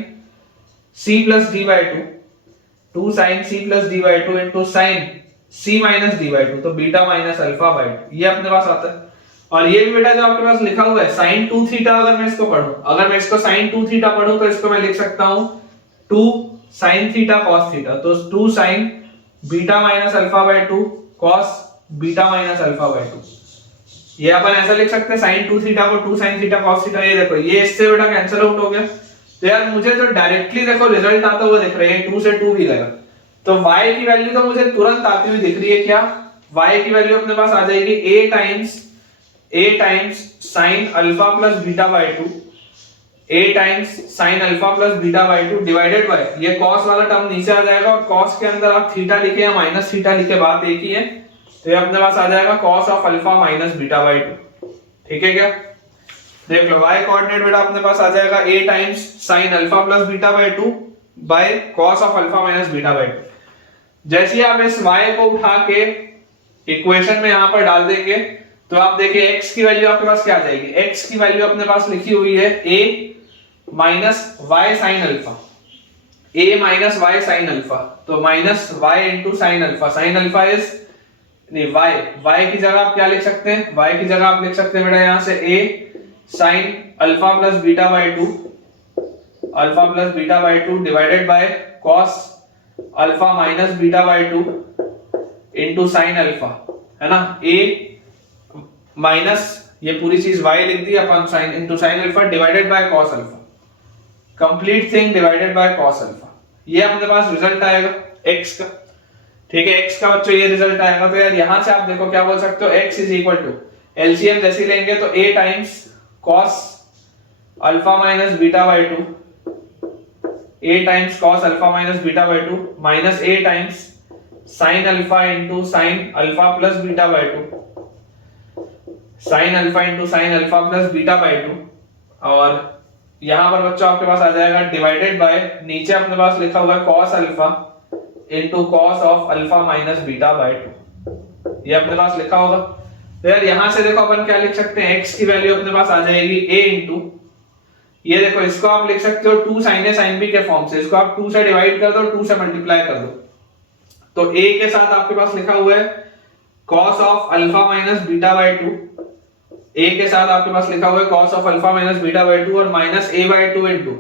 c plus d by 2, 2 sin c plus d by 2 into sin c minus d by 2, तो beta minus alpha by 2, ये अपने पास आता है। और ये भी बेटा जो आपके पास लिखा हुआ है sin 2 थीटा, अगर मैं इसको पढूं, अगर मैं इसको sin 2 थीटा पढूं तो इसको मैं लिख सकता हूं 2 sin थीटा cos थीटा, तो 2 sin beta minus alpha by 2 cos beta minus alpha by 2। ये अपन ऐसा लिख सकते हैं sin 2 थीटा को 2 sin थीटा cos थीटा। ये देखो ये इससे बेटा कैंसिल आउट हो गया। तो यार मुझे जो डायरेक्टली देखो रिजल्ट आता हुआ दिख रहा है 2 से 2 ही लगा, तो y की वैल्यू तो मुझे तुरंत आती हुई दिख रही है। क्या y की वैल्यू अपने पास आ जाएगी a times sin alpha plus beta bye 2, a times sin alpha plus beta bye 2 divided bye, ये cos वाला टर्म नीचे आ जाएगा और cos के अंदर आप थीटा लिखे या माइनस थीटा लिखे बात एक ही है। तो ये अपने पास आ जाएगा cos of alpha minus beta by 2, ठीक है। क्या देख लो y कोऑर्डिनेट बेटा अपने पास आ जाएगा a times sin alpha plus beta bye 2 by cos of alpha minus beta by 2। जैसे ही आप इस y को उठा के इक्वेशन में यहां पर डाल देंगे तो आप देखिए x की वैल्यू आपके पास क्या आ जाएगी, x की वैल्यू अपने पास लिखी हुई है a minus y sine alpha, a minus y sine alpha, तो minus y into sine alpha, sine alpha is नहीं y की जगह आप क्या लिख सकते हैं, y की जगह आप लिख सकते हैं बेटा यहां से a sine alpha plus beta bye 2, alpha plus beta bye 2 divided by cos alpha minus beta by 2 into sine alpha, है ना, a माइनस ये पूरी चीज y लिख दी अपन sine into sine alpha divided by cos alpha, complete thing divided by cos alpha. ये अपने पास रिजल्ट आएगा x का, ठीक है, x का बच्चों ये रिजल्ट आएगा। तो यार यहां से आप देखो क्या बोल सकते हो, x is equal to LCM जैसे लेंगे तो a times cos alpha minus beta by 2, a times cos alpha minus beta by 2 minus a times sin alpha into sin alpha plus beta bye 2, sin alpha into sin alpha plus beta bye 2, और यहां पर बच्चों आपके पास आ जाएगा divided by, नीचे अपने पास लिखा हुआ है cos alpha into cos of alpha minus beta by 2, ये अपने पास लिखा होगा। तो यार यहां से देखो अपन क्या लिख सकते हैं, x की वैल्यू अपने पास आ जाएगी a इंटू, ये देखो इसको आप लिख सकते हो 2 sin a sin b के फॉर्म से, इसको आप 2 से डिवाइड कर दो, 2 से मल्टीप्लाई कर दो, तो a के साथ आपके पास लिखा हुआ है cos of alpha minus beta by 2 a के साथ आपके पास लिखा हुआ है cos of alpha minus beta by 2 और minus a by 2 into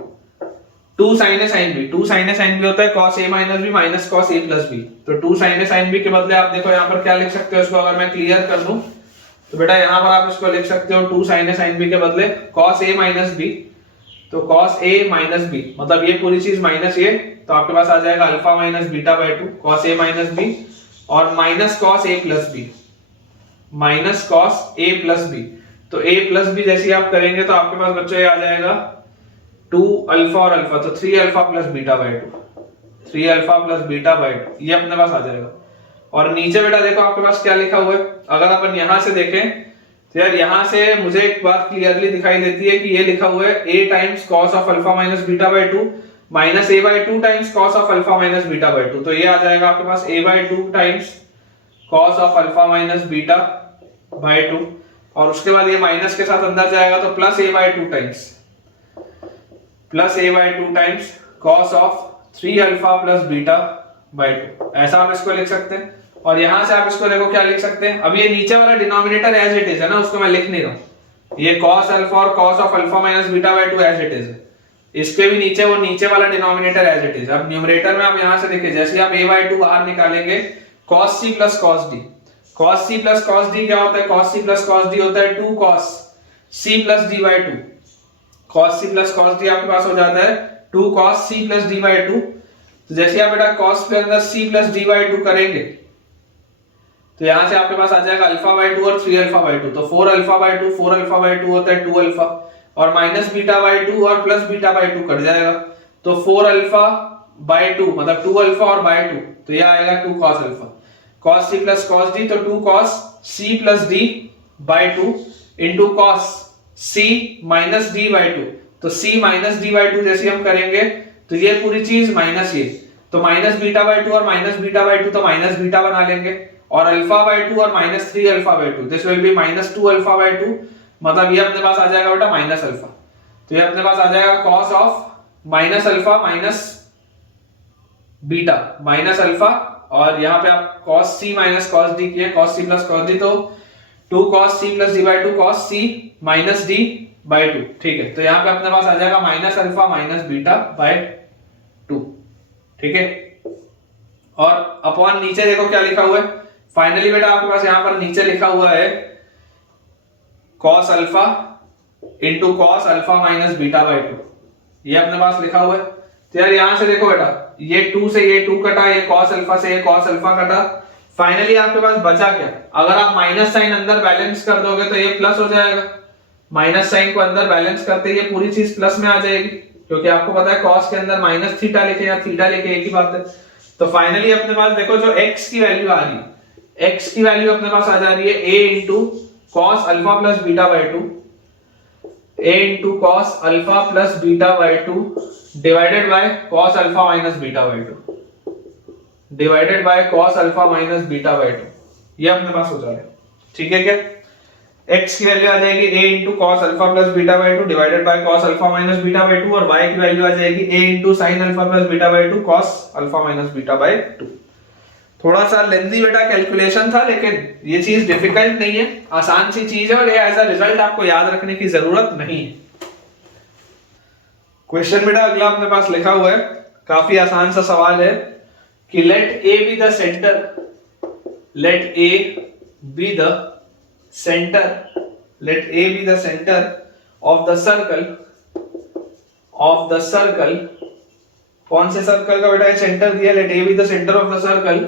2 sin a sin b। 2 sin a sin b होता है cos a minus b minus cos a plus b। तो 2 sin a sin b के बदले आप देखो यहाँ पर क्या लिख सकते हो, इसको अगर मैं क्लियर कर दूं तो बेटा यहाँ पर आप इसको लिख सकते हो 2 sin a sin b के बदले cos a माइनस b। तो cos a माइनस b मतलब ये पूरी चीज माइनस ये, तो आपके पास आ जाएगा alpha minus beta by 2 cos a minus b और minus cos a plus b, minus cos a plus b। तो a प्लस b जैसे आप करेंगे तो आपके पास बच्चों ये आ जाएगा 2 अल्फा और अल्फा, तो 3 alpha plus beta bye 2, 3 alpha plus beta bye 2 ये अपने पास आ जाएगा। और नीचे बेटा देखो आपके पास क्या लिखा हुआ है, अगर अपन यहां से देखें तो यार यहां से मुझे एक बात क्लियरली दिखाई देती है कि ये लिखा हुआ है a times cos of alpha minus beta by 2 minus a by 2 times cos of alpha minus beta by 2। तो ये आ जाएगा आपके पास a by 2 times cos of alpha minus beta by 2 और उसके बाद ये माइनस के साथ अंदर जाएगा तो plus a by 2 times, plus a by 2 times cos of 3 alpha plus beta bye 2, ऐसा आप इसको लिख सकते हैं। और यहां से आप इसको देखो क्या लिख सकते हैं, अब ये नीचे वाला डिनोमिनेटर एज इट इज है ना, उसको मैं लिख नहीं रहा हूं, ये cos अल्फा और cos of alpha minus beta by 2 as it is है, इसके भी नीचे वो नीचे वाला डिनोमिनेटर एज इट इज। अब न्यूमरेटर में आप यहां से देखिए जैसे आप a बाय 2 बाहर निकालेंगे cos c plus cos d, cos c plus cos d क्या होता है, cos c plus cos d होता है 2 cos c plus d by 2, cos c plus cos d आपके पास हो जाता है 2 cos c plus d by 2। तो जैसे आप बेटा cos के अंदर c प्लस d बाय 2 करेंगे तो यहां से आपके पास आ जाएगा अल्फा बाय 2 और 3 अल्फा बाय 2, तो 4 अल्फा बाय 2, 4 अल्फा बाय 2 होता है 2 अल्फा और माइनस बीटा बाय 2 और प्लस बीटा बाय 2 कट जाएगा, तो 4 अल्फा बाय 2 मतलब 2 अल्फा और बाय 2, तो ये आएगा 2 cos alpha, cos c plus cos d, तो 2 cos c plus d by 2 into cos c minus d by 2। तो c माइनस d बाय 2 जैसे हम करेंगे तो ये पूरी चीज माइनस ये, तो माइनस बीटा बाय 2 और माइनस बीटा बाय 2 तो माइनस बीटा बना लेंगे और अल्फा बाय 2 और minus 3 alpha by 2, this will B minus 2 alpha by 2, मतलब ये अपने पास आ जाएगा बेटा माइनस अल्फा। तो ये अपने पास आ जाएगा cos of minus alpha minus beta minus alpha और यहाँ पे आप cos c minus cos d किए, cos c plus cos d, तो 2 cos c plus d by 2 cos c minus d by 2, ठीक है। तो यहाँ पे अपने पास आ जाएगा minus alpha minus beta by 2, ठीक है। और अपॉन नीचे देखो क्या लिखा हुआ है, फाइनली बेटा आपके पास यहां पर नीचे लिखा हुआ है cos alpha into cos alpha minus beta by 2, ये अपने पास लिखा हुआ है। तो यार यहां से देखो बेटा ये 2 से ये 2 कटा, ये cos अल्फा से ये cos अल्फा कटा, फाइनली आपके पास बचा क्या, अगर आप माइनस साइन अंदर बैलेंस कर दोगे तो ये प्लस हो जाएगा, माइनस साइन को अंदर बैलेंस करते ये पूरी चीज प्लस में आ जाएगी, क्योंकि आपको पता है cos के अंदर माइनस थीटा लिखे या थीटा लिखे एक ही बात है। तो फाइनली अपने पास देखो जो x की वैल्यू आ रही है, x की वैल्यू अपने पास आ जा रही है a into cos alpha plus beta bye 2, a into cos alpha plus beta bye 2 divided by cos alpha minus beta by 2, divided by cos alpha minus beta by 2, ये अपने पास हो जाएगा, ठीक है क्या। x की वैल्यू आ जाएगी a into cos alpha plus beta bye 2 divided by cos alpha minus beta by 2 और y की वैल्यू आ जाएगी a into sine alpha plus beta bye 2 cos alpha minus beta by 2। थोड़ा सा लेंथी बेटा calculation था, लेकिन ये चीज डिफिकल्ट नहीं है, आसान सी चीज है और ये एज अ रिजल्ट आपको याद रखने की जरूरत नहीं है। क्वेश्चन बेटा अगला अपने पास लिखा हुआ है, काफी आसान सा सवाल है कि let a be the centre, let a be the center, let a be the center of the circle, of the circle, कौन से सर्कल का बेटा ये सेंटर दिया, let a be the center of the circle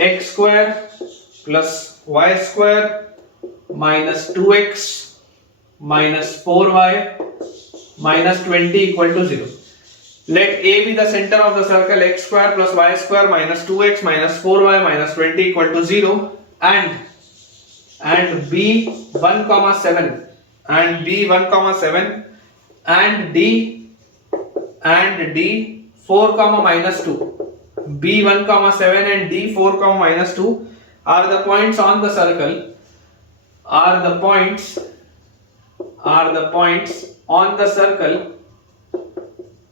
x square plus y square minus 2x minus 4y minus 20 equal to 0. Let a be the center of the circle x square plus y square minus 2x minus 4y minus 20 equal to 0 and b 1,7 and b 1,7 and d 4, minus 2, b 1,7 and d 4, minus 2 are the points on the circle, are the points on the circle,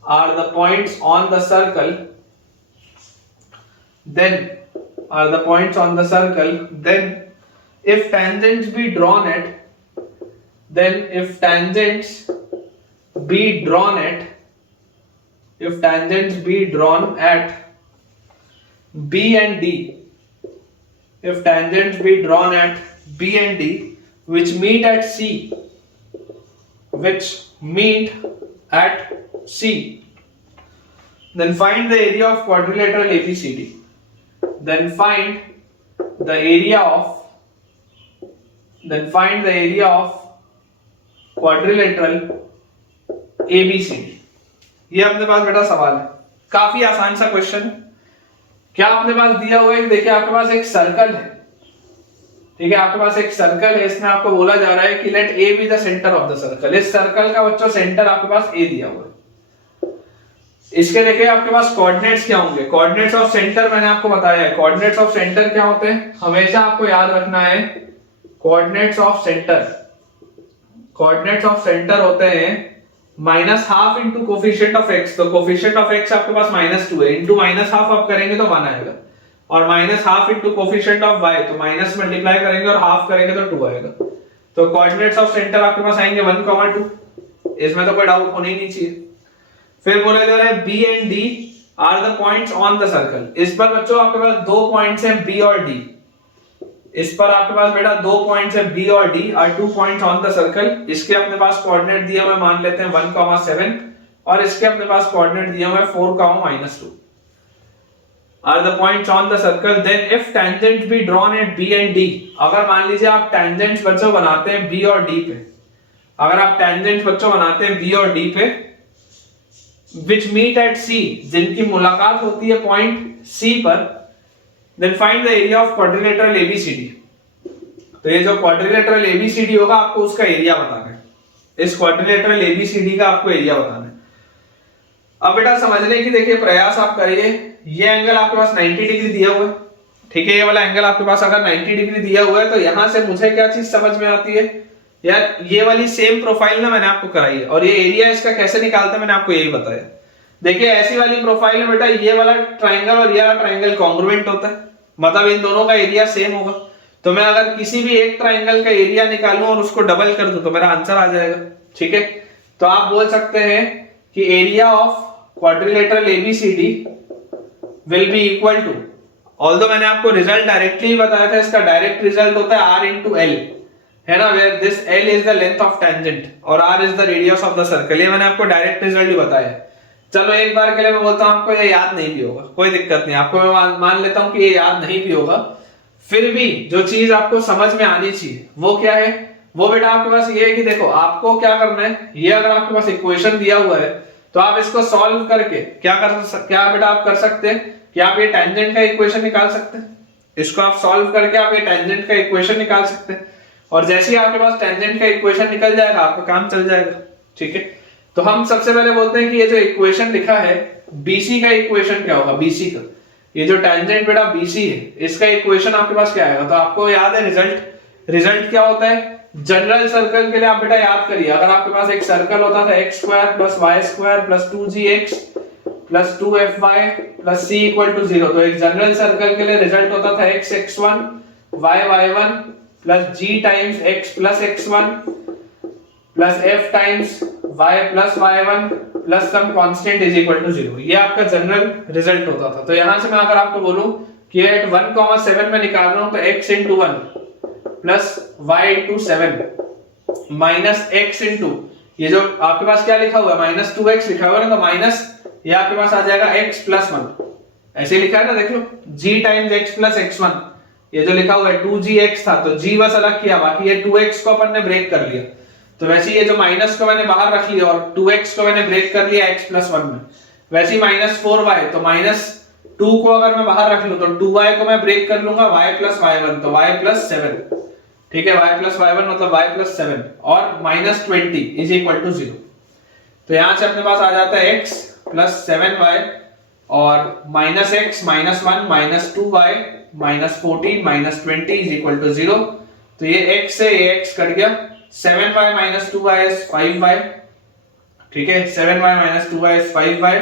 are the points on the circle, then are the points on the circle, then if tangents be drawn at then if tangents be drawn at B and D, if tangents be drawn at B and D which meet at C, then find the area of quadrilateral ABCD. Then find the area of quadrilateral ABCD. ये अपने पास बेटा सवाल है, काफी आसान सा question है। क्या अपने पास दिया हुआ है, देखिए आपके पास एक सर्कल है, ठीक है, आपके पास एक सर्कल है, इसमें आपको बोला जा रहा है कि let a be the centre of the circle. इस सर्कल का बच्चों सेंटर आपके पास ए दिया हुआ है। इसके देखिए आपके पास कोऑर्डिनेट्स क्या होंगे, कोऑर्डिनेट्स ऑफ सेंटर मैंने आपको बताया है। कोऑर्डिनेट्स ऑफ सेंटर क्या होते हैं, हमेशा आपको याद रखना है, कोऑर्डिनेट्स ऑफ सेंटर होते हैं -½ इंटू कोफिशिएंट ऑफ एक्स। तो कोफिशिएंट ऑफ एक्स आपके पास -2 है, इंटू -½ आप करेंगे तो 1 आएगा, और -½ इंटू कोफिशिएंट ऑफ y, तो माइनस मल्टीप्लाई करेंगे और हाफ करेंगे तो 2 आएगा। तो कोऑर्डिनेट्स ऑफ सेंटर आपके पास आएंगे 1, 2, इसमें तो कोई डाउट होना ही नहीं चाहिए। फिर बोला जा रहा है B and D are the points on the circle. इस पर बच्चों आपके पास 2 पॉइंट्स हैं B और D। इस पर आपके पास बेटा 2 पॉइंट्स हैं B और D are 2 points on the circle. इसके अपने पास कोऑर्डिनेट दिया हुआ है, मान लेते हैं 1, 7, और इसके अपने पास कोऑर्डिनेट दिया हुआ है 4, -2 are the points on the circle. Then if tangent be drawn at B and D, अगर मान लीजिए आप टेंजेंट्स बच्चों बनाते हैं B और D पे, अगर आप टेंजेंट्स बच्चों बनाते हैं B और D पे which meet at C, जिनकी मुलाकात होती है पॉइंट C पर, then find the area of quadrilateral ABCD। तो ये जो quadrilateral ABCD होगा आपको उसका एरिया बताना है, इस quadrilateral ABCD का आपको एरिया बताना है। अब बेटा समझने की देखिए प्रयास आप करिए, ये एंगल आपके पास 90 डिग्री दिया हुआ है, ठीक है, ये वाला एंगल आपके पास अगर 90 डिग्री दिया हुआ है तो यहां से मुझे क्या चीज समझ में आती है यार, ये वाली सेम प्रोफाइल ना मैंने आपको कराई है, और ये एरिया इसका कैसे निकालते हैं मैंने आपको यही बताया। देखिए ऐसी वाली प्रोफाइल में बेटा ये वाला ट्राइंगल और ये वाला ट्राइंगल कॉन्ग्रुएंट होता है, मतलब इन दोनों का एरिया सेम होगा। तो मैं अगर किसी भी एक ट्राइंगल का एरिया निकालूं और उसको डबल कर दूं तो मेरा आंसर आ जाएगा, ठीक है। तो आप बोल सकते हैं कि area of quadrilateral ABCD will be equal to, although मैंने आपको रिजल्ट डायरेक्टली बताया था, इसका डायरेक्ट रिजल्ट होता है r into l, है ना, where this l is the length of tangent और r is the radius of the circle. ये मैंने आपको डायरेक्ट रिजल्ट ही बताया है। चलो एक बार के लिए मैं बोलता हूं आपको ये याद नहीं भी होगा, कोई दिक्कत नहीं, आपको मैं मान लेता हूं कि ये याद नहीं भी होगा, फिर भी जो चीज आपको समझ में आनी चाहिए वो क्या है, वो बेटा आपके पास ये है कि देखो आपको क्या करना है, ये अगर आपके पास इक्वेशन दिया हुआ है तो आप इसको सॉल्व करके क्या बेटा आप कर सकते हैं कि आप ये टेंजेंट का इक्वेशन निकाल सकते हैं, इसको आप सॉल्व करके आप ये टेंजेंट का इक्वेशन निकाल सकते हैं, और जैसे ही आपके पास टेंजेंट का इक्वेशन निकल जाएगा आपका काम चल जाएगा, ठीक है। तो हम सबसे पहले बोलते हैं कि ये जो इक्वेशन लिखा है BC का इक्वेशन क्या होगा, BC का, ये जो टेंजेंट बेटा BC है इसका इक्वेशन आपके पास क्या आएगा। तो आपको याद है रिजल्ट क्या होता है, जनरल सर्कल के लिए आप बेटा याद करिए, अगर आपके पास एक सर्कल होता था x² + y² + 2gx + 2fy + c = 0, तो एक जनरल सर्कल के लिए रिजल्ट होता था x(x1) y(y1) + g times x + x1 + f times y + y1 + some constant = 0। ये आपका जनरल रिजल्ट होता था। तो यहां से मैं अगर आपको बोलूं कि एट 1,7 में निकाल रहा हूं तो x * 1 + y * 7 - x * ये जो आपके पास क्या लिखा हुआ है -2x लिखा हुआ है ना, तो माइनस ये आपके पास आ जाएगा x + 1, ऐसे लिखा है ना, देख लो g टाइम्स x + x1, ये जो लिखा हुआ है 2gx था तो g बस अलग किया, बाकी ये 2x को अपन ने ब्रेक कर लिया, तो वैसे ये जो माइनस को मैंने बाहर रख लिया और 2x को मैंने ब्रेक कर लिया x + 1 में, वैसे ही -4y, तो -2 को अगर मैं बाहर रख लूं तो 2y को मैं ब्रेक कर लूंगा y + y1, तो y + 7, ठीक है, y + y1 मतलब y + 7 और -20 = 0। तो यहां से अपने पास आ जाता है x + 7y और -x - 1 - 2y -14 - 20 = 0। तो ये x से ये x कट गया, 7y - 2y is 5y, ठीक है, 7y - 2y is 5y,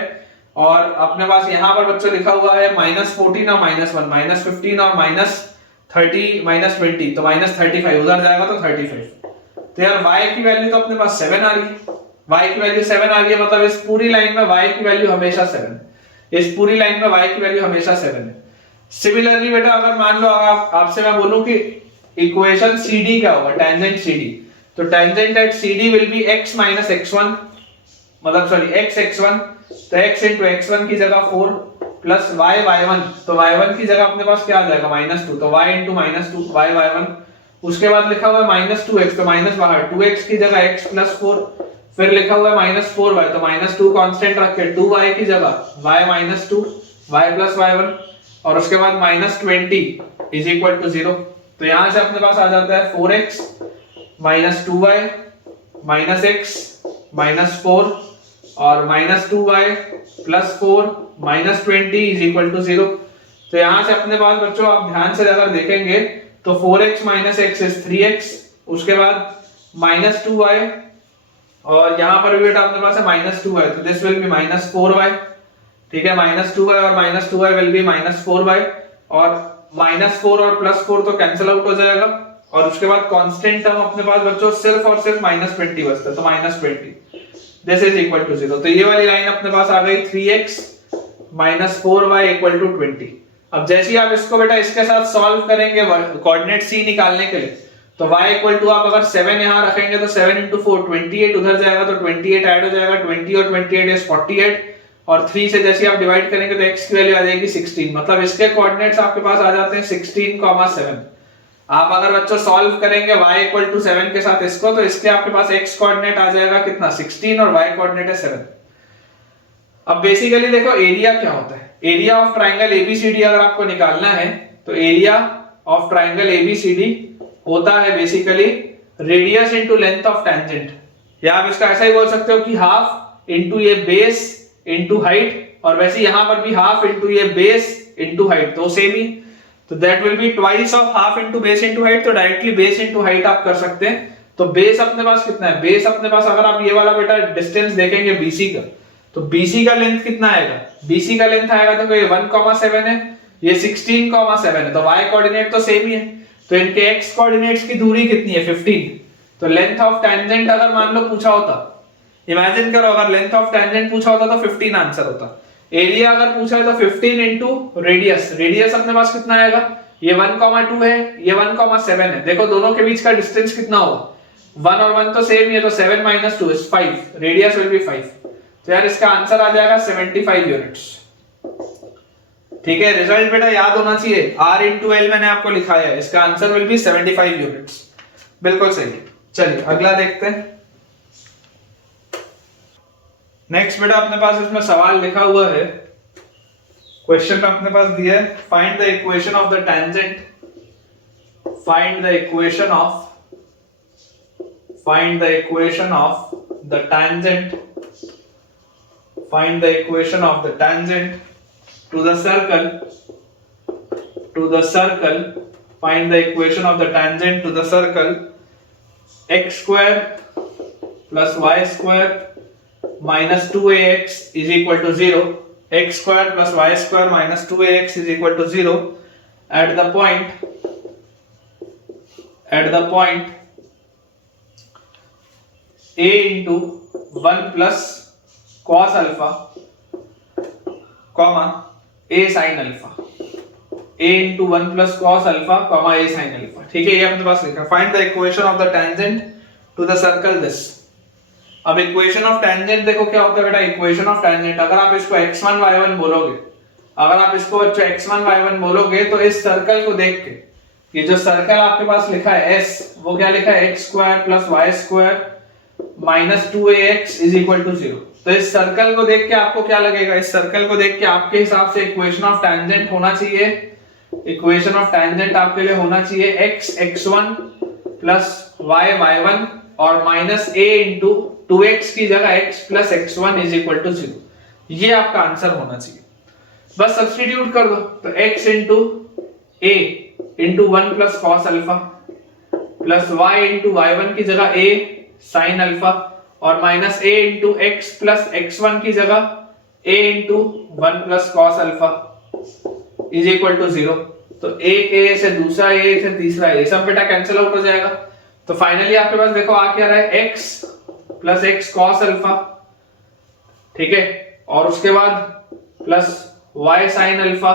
और अपने पास यहां पर बच्चों लिखा हुआ है -14 और -1 -15 और -30 - 20, तो -35 उधर जाएगा तो 35, तो यार y की वैल्यू तो अपने पास 7 आ रही है, y की वैल्यू 7 आ रही है, मतलब इस पूरी लाइन में y की वैल्यू हमेशा 7 है, इस पूरी लाइन में y की वैल्यू हमेशा 7 है। सिमिलरली बेटा अगर मान लो आपसे मैं बोलूं कि इक्वेशन CD क्या होगा, टेंजेंट CD, तो tangent at CD will be x minus x1, मतलब सॉरी x x1, तो x into x1 की जगह 4 प्लस y y1, तो y1 की जगह अपने पास क्या आ जाएगा -2, तो y into -2 y y1, उसके बाद लिखा हुआ है -2x, तो माइनस बाहर, 2x की जगह x प्लस 4, फिर लिखा हुआ है -4y, तो -2 कांस्टेंट रख के 2y की जगह y -2 y प्लस y1, और उसके बाद -20 इज इक्वल टू 0, तो यहां से अपने पास आ जाता है 4x -2y -x -4 और -2y plus 4 -20 is equal to 0। तो यहां से अपने पास बच्चों आप ध्यान से अगर देखेंगे तो 4x minus x is 3x, उसके बाद -2y, और यहां पर भी बेटा अपने पास है -2y, तो दिस विल बी -4y, ठीक है, -2y और -2y विल बी -4y, और -4 और +4 तो कैंसिल आउट हो जाएगा, और उसके बाद कांस्टेंट टर्म अपने पास बच्चों सिर्फ और सिर्फ -20 बचता है, तो -20 दिस इज इक्वल टू 0। तो ये वाली लाइन अपने पास आ गई 3x -4y इक्वल टू 20। अब जैसे ही आप इसको बेटा इसके साथ सॉल्व करेंगे कोऑर्डिनेट C निकालने के लिए, तो y इक्वल टू आप अगर 7 यहां रखेंगे तो 7 into 4 28 उधर जाएगा, तो 28 ऐड हो जाएगा, 20 और 28 इज 48, और 3 से जैसे आप डिवाइड करेंगे तो x की वैल्यू आ जाएगी 16, मतलब इसके कोऑर्डिनेट्स आपके पास आ जाते हैं 16, 7। आप अगर बच्चों सॉल्व करेंगे y इक्वल टू 7 के साथ इसको, तो इसके आपके पास x कोऑर्डिनेट आ जाएगा कितना 16 और y कोऑर्डिनेट है 7। अब बेसिकली देखो एरिया क्या होता है, एरिया ऑफ ट्राइंगल एबीसीडी अगर आपको निकालना है तो एरिया ऑफ ट्राइंगल एबीसीडी होता है basically radius into length of tangent, या आप इसका ऐसा ही बोल सकते हो कि हाफ इनटू ये बेस इनटू हाइट, और वैसे यहां पर भी हाफ इनटू ये बेस इनटू हाइट, तो सेम ही, तो that will be twice of half into base into height, तो डायरेक्टली बेस इनटू हाइट आप कर सकते हैं। तो बेस अपने पास कितना है, बेस अपने पास अगर आप ये वाला बेटा डिस्टेंस देखेंगे BC का, तो BC का लेंथ कितना आएगा, BC का लेंथ आएगा, देखो ये 1,7 है, ये 16,7 है, तो y कोऑर्डिनेट तो सेम ही है, तो इनके x कोऑर्डिनेट्स की दूरी कितनी है 15, तो लेंथ ऑफ टेंजेंट अगर मान लो पूछा होता, इमेजिन करो अगर लेंथ ऑफ टेंजेंट पूछा होता तो 15 आंसर होता, एरिया अगर पूछा है तो 15 इंटू रेडियस, रेडियस अपने पास कितना आएगा, ये 1,2 है, ये 1,7 है, देखो दोनों के बीच का डिस्टेंस कितना होगा, 1 और 1 तो सेम ही है, तो 7 - 2 इज 5, रेडियस विल बी 5, तो यार इसका आंसर आ जाएगा 75 यूनिट्स। ठीक है, रिजल्ट बेटा याद होना चाहिए, R into L मैंने आपको लिखा है, इसका आंसर विल बी 75 यूनिट्स, बिल्कुल सही। चलिए अगला देखते हैं। नेक्स्ट बेटा अपने पास इसमें सवाल लिखा हुआ है, क्वेश्चन में अपने पास दिया है find the equation of the tangent, find the equation of the tangent, find the equation of the tangent to the circle, find the equation of the tangent to the circle x square plus y square minus 2ax is equal to 0, x square plus y square minus 2ax is equal to 0 at the point a into 1 plus cos alpha comma a sin alpha, a into 1 plus cos alpha comma a sin alpha, ठीक है, ये अपने पास लिखा है find the equation of the tangent to the circle this. अब equation of tangent देखो क्या होता है बेटा, इक्वेशन ऑफ टेंजेंट अगर आप इसको x1 y1 बोलोगे, अगर आप इसको बच्चों x1 y1 बोलोगे तो इस सर्कल को देख के, ये जो सर्कल आपके पास लिखा है S, वो क्या लिखा है x square plus y square minus 2ax is equal to 0, तो इस सर्कल को देख के आपको क्या लगेगा, इस सर्कल को देख के आपके हिसाब से इक्वेशन ऑफ टेंजेंट होना चाहिए, इक्वेशन ऑफ टेंजेंट आपके लिए होना चाहिए x x1 plus y y1 और माइनस a इंटू 2x की जगह x plus x1 is equal to 0, ये आपका आंसर होना चाहिए। बस सब्स्टिट्यूट कर दो, तो x into a into 1 plus cos alpha plus y into y1 की जगह a साइन अल्फा और minus a into x plus x1 की जगह a into 1 plus cos alpha is equal to 0, तो एक a से दूसरा a से तीसरा a सब बेटा कैंसिल आउट हो जाएगा, तो फाइनली आपके पास देखो आ क्या रहा है, x plus x cos alpha, ठीक है, और उसके बाद plus y sine alpha,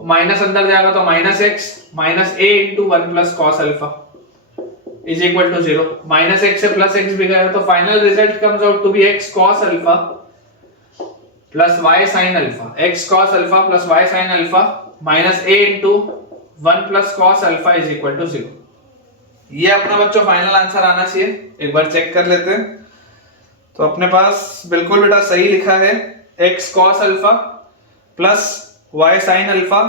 minus अंदर जाएगा तो minus x minus a into one plus cos alpha is equal to 0। Minus x से प्लस एक्स भी गया तो final result comes out to be x cos alpha plus y sine alpha, x cos alpha plus y sine alpha minus a into 1 plus cos alpha is equal to 0। ये अपना बच्चों final answer आना चाहिए, एक बार check कर लेते हैं। तो अपने पास बिल्कुल बेटा सही लिखा है, x cos alpha plus y sine alpha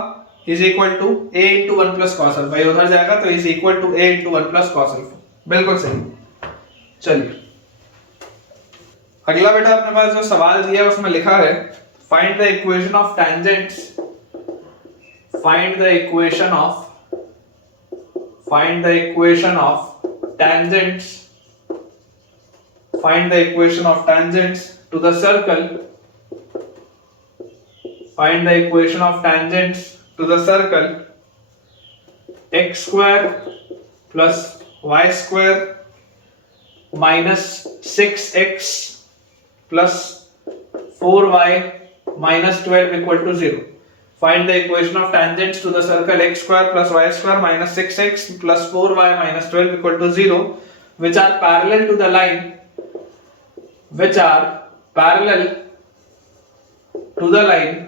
is equal to a into 1 plus cos alpha, ये उधर जाएगा तो is equal to a into 1 plus cos alpha, बिल्कुल सही। चलिए अगला बेटा अपने पास जो सवाल दिया है उसमें लिखा है find the equation of tangents, find the equation of tangents, find the equation of tangents to the circle, find the equation of tangents to the circle x square plus y square minus 6x plus 4y minus 12 equal to 0. Find the equation of tangents to the circle x square plus y square minus 6x plus 4y minus 12 equal to 0 which are parallel to the line, which are parallel to the line,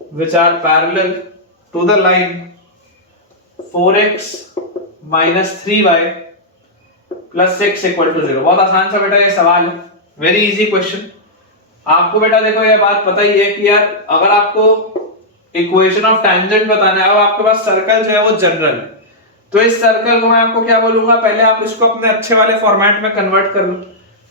which are parallel to the line 4x minus 3y plus 6 equal to 0। बहुत आसान सा बेटा ये सवाल है, very easy question. आपको बेटा देखो ये बात पता ही है कि यार अगर आपको इक्वेशन ऑफ टेंजेंट बताना है और आपके पास सर्कल जो है वो जनरल, तो इस सर्कल को मैं आपको क्या बोलूंगा, पहले आप इसको अपने अच्छे वाले फॉर्मेट में कन्वर्ट कर लो।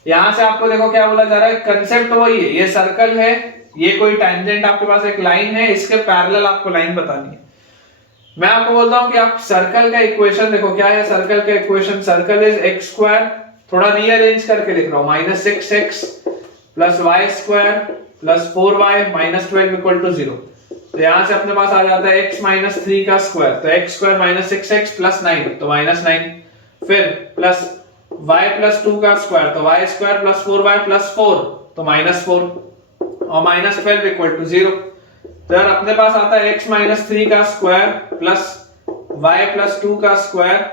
यहां से आपको देखो क्या बोला जा रहा है, कंसेप्ट वही है, ये सर्कल है, ये कोई टेंजेंट आपके पास एक लाइन है, इसके पैरेलल आपको लाइन बतानी है। मैं आपको बोलता हूं कि आप सर्कल का इक्वेशन देखो क्या है, सर्कल का equation, circle is x square, थोड़ा रीअरेंज करके लिख रहा हूं, minus 6x plus Y square plus 4y minus 12 equal to 0। तो यहां से अपने पास आ जाता है x माइनस 3 का स्क्वायर, तो x square minus 6x plus 9 तो माइनस 9, फिर प्लस y प्लस 2 का स्क्वायर तो y square plus 4y plus 4 तो माइनस 4 और माइनस 12 इक्वल टू 0। तो यार अपने पास आता है x माइनस 3 का स्क्वायर प्लस y प्लस 2 का स्क्वायर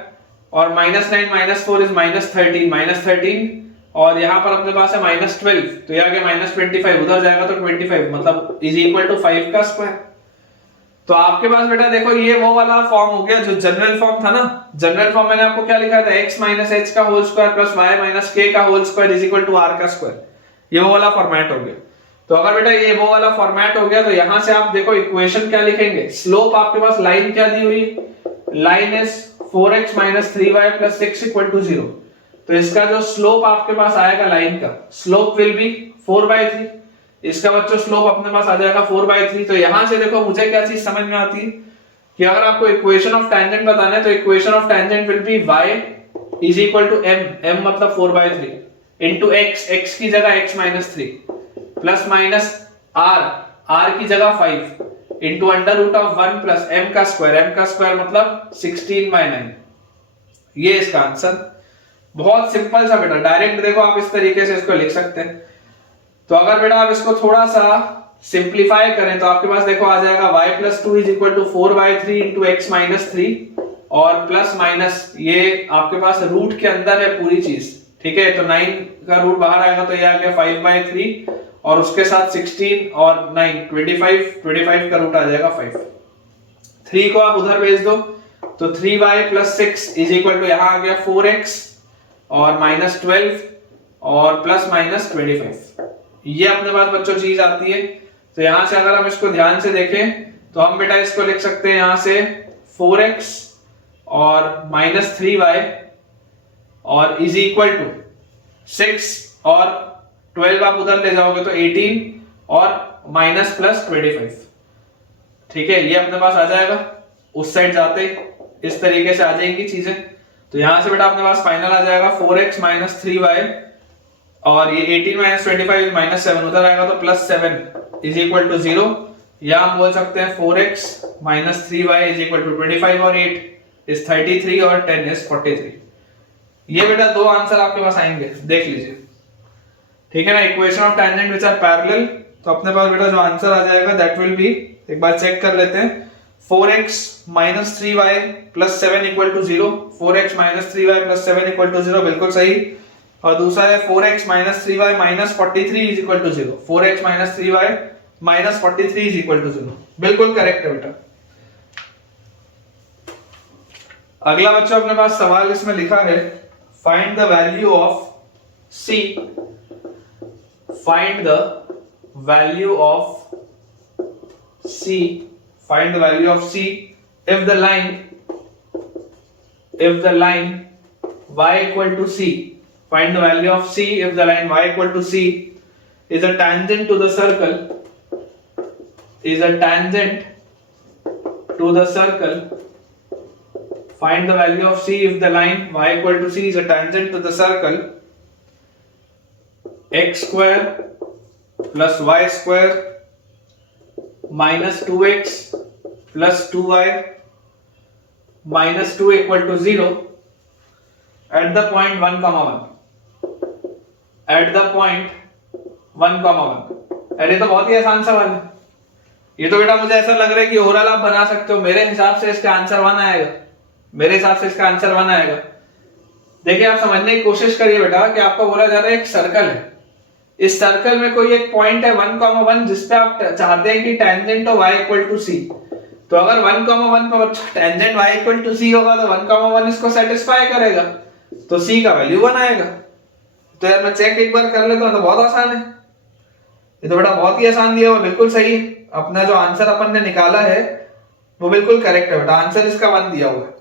और minus 9 minus 4 is minus 13, minus 13 और यहाँ पर अपने पास है माइनस 12, तो ये आगे माइनस 25, उधर जाएगा तो 25 मतलब इज इक्वल टू 5 का स्क्वायर। तो आपके पास बेटा देखो ये वो वाला फॉर्म हो गया जो जनरल फॉर्म था ना, जनरल फॉर्म मैंने आपको क्या लिखा था, x माइनस h का whole square plus y minus k का whole square is equal to r का स्क्वायर, ये वो वाला फॉर्मेट हो गया। तो अगर बेटा ये वो वाला फॉर्मेट हो गया तो यहां से आप देखो इक्वेशन क्या लिखेंगे, स्लोप आपके पास लाइन क्या दी हुई, line is 4x minus 3y plus 6 equal to 0। तो इसका जो स्लोप आपके पास आएगा लाइन का, स्लोप विल बी 4/3, इसका बच्चों स्लोप अपने पास आ जाएगा 4/3। तो यहां से देखो मुझे क्या चीज समझ में आती है कि अगर आपको इक्वेशन ऑफ टेंजेंट बताना है तो equation of tangent will be y is equal to m मतलब 4/3 इनटू x, x की जगह x minus 3 plus minus r की जगह 5 into under root of 1 plus m का स्क्वायर मतलब 16/9। ये इसका आंसर, बहुत सिंपल सा बेटा, डायरेक्ट देखो आप इस तरीके से इसको लिख सकते हैं। तो अगर बेटा आप इसको थोड़ा सा सिंप्लीफाई करें तो आपके पास देखो आ जाएगा y plus 2 is equal to 4/3 into x minus 3 और प्लस माइनस ये आपके पास रूट के अंदर है पूरी चीज, ठीक है, तो 9 का रूट बाहर आएगा तो ये आ गया 5/3 और उसके साथ 16 और 9 25 का रूट आ जाएगा 5। 3 को आप उधर भेज दो तो 3y plus 6 is equal to यहाँ आ गया 4x और माइनस 12 और प्लस माइनस 25। ये अपने पास बच्चों चीज आती है। तो यहां से अगर हम इसको ध्यान से देखें तो हम बेटा इसको लिख सकते हैं यहां से 4x और माइनस 3y और इज इक्वल टू 6 और 12 आप उधर ले जाओगे तो 18 और माइनस प्लस 25, ठीक है, ये अपने पास आ जाएगा। उस साइड जाते इस तरीके से आ जाएंगी चीजें। तो यहां से बेटा अपने पास फाइनल आ जाएगा 4x माइनस 3y और ये 18 माइनस 25 माइनस 7 उधर आएगा तो प्लस 7 इज इक्वल टू 0, या हम बोल सकते हैं 4x minus 3y is equal to 25 और 8 इज 33 और 10 इज 43। ये बेटा दो आंसर आपके पास आएंगे, देख लीजिए, ठीक है ना। Equation of tangent which are parallel, तो अपने पास बेटा जो आंसर आ जाएगा दैट विल बी, एक बार चेक कर लेते हैं, 4x minus 3y plus 7 equal to 0, 4x minus 3y plus 7 equal to 0, बिल्कुल सही। और दूसरा है 4x minus 3y minus 43 is equal to 0, 4x minus 3y minus 43 is equal to 0, बिल्कुल करेक्ट है बेटा। अगला बच्चों अपने पास सवाल इसमें लिखा है, find the value of c, find the value of c, find the value of c if the line y equal to c, find the value of c if the line y equal to c is a tangent to the circle, is a tangent to the circle, find the value of c if the line y equal to c is a tangent to the circle x square plus y square minus 2x plus 2y minus 2 equal to 0 at the point 1, 1, at the point 1, 1। अरे तो बहुत ही आसान सवाल है ये तो बेटा, मुझे ऐसा लग रहा है कि ओवरऑल आप बना सकते हो। मेरे हिसाब से इसका आंसर 1 आएगा, मेरे हिसाब से इसका आंसर 1 आएगा। देखिए आप समझने की कोशिश करिए बेटा कि आपको बोला जा रहा है एक सर्कल है, इस सर्कल में कोई एक पॉइंट है 1, 1 जिसपे आप चाहते हैं कि टेंजेंट हो y इक्वल टू c। तो अगर 1, 1 पर tangent y equal to c होगा तो 1, 1 इसको सेटिस्फाई करेगा, तो c का वैल्यू 1 आएगा। तो यार मैं चेक एक बार कर लेता हूं, तो बहुत आसान है ये तो बेटा, बहुत ही आसान दिया हुआ, बिल्कुल सही है। अपना जो आंसर अपन ने निकाला है वो बिल्कुल करेक्ट है बेटा, आंसर इसका 1 दिया हुआ है।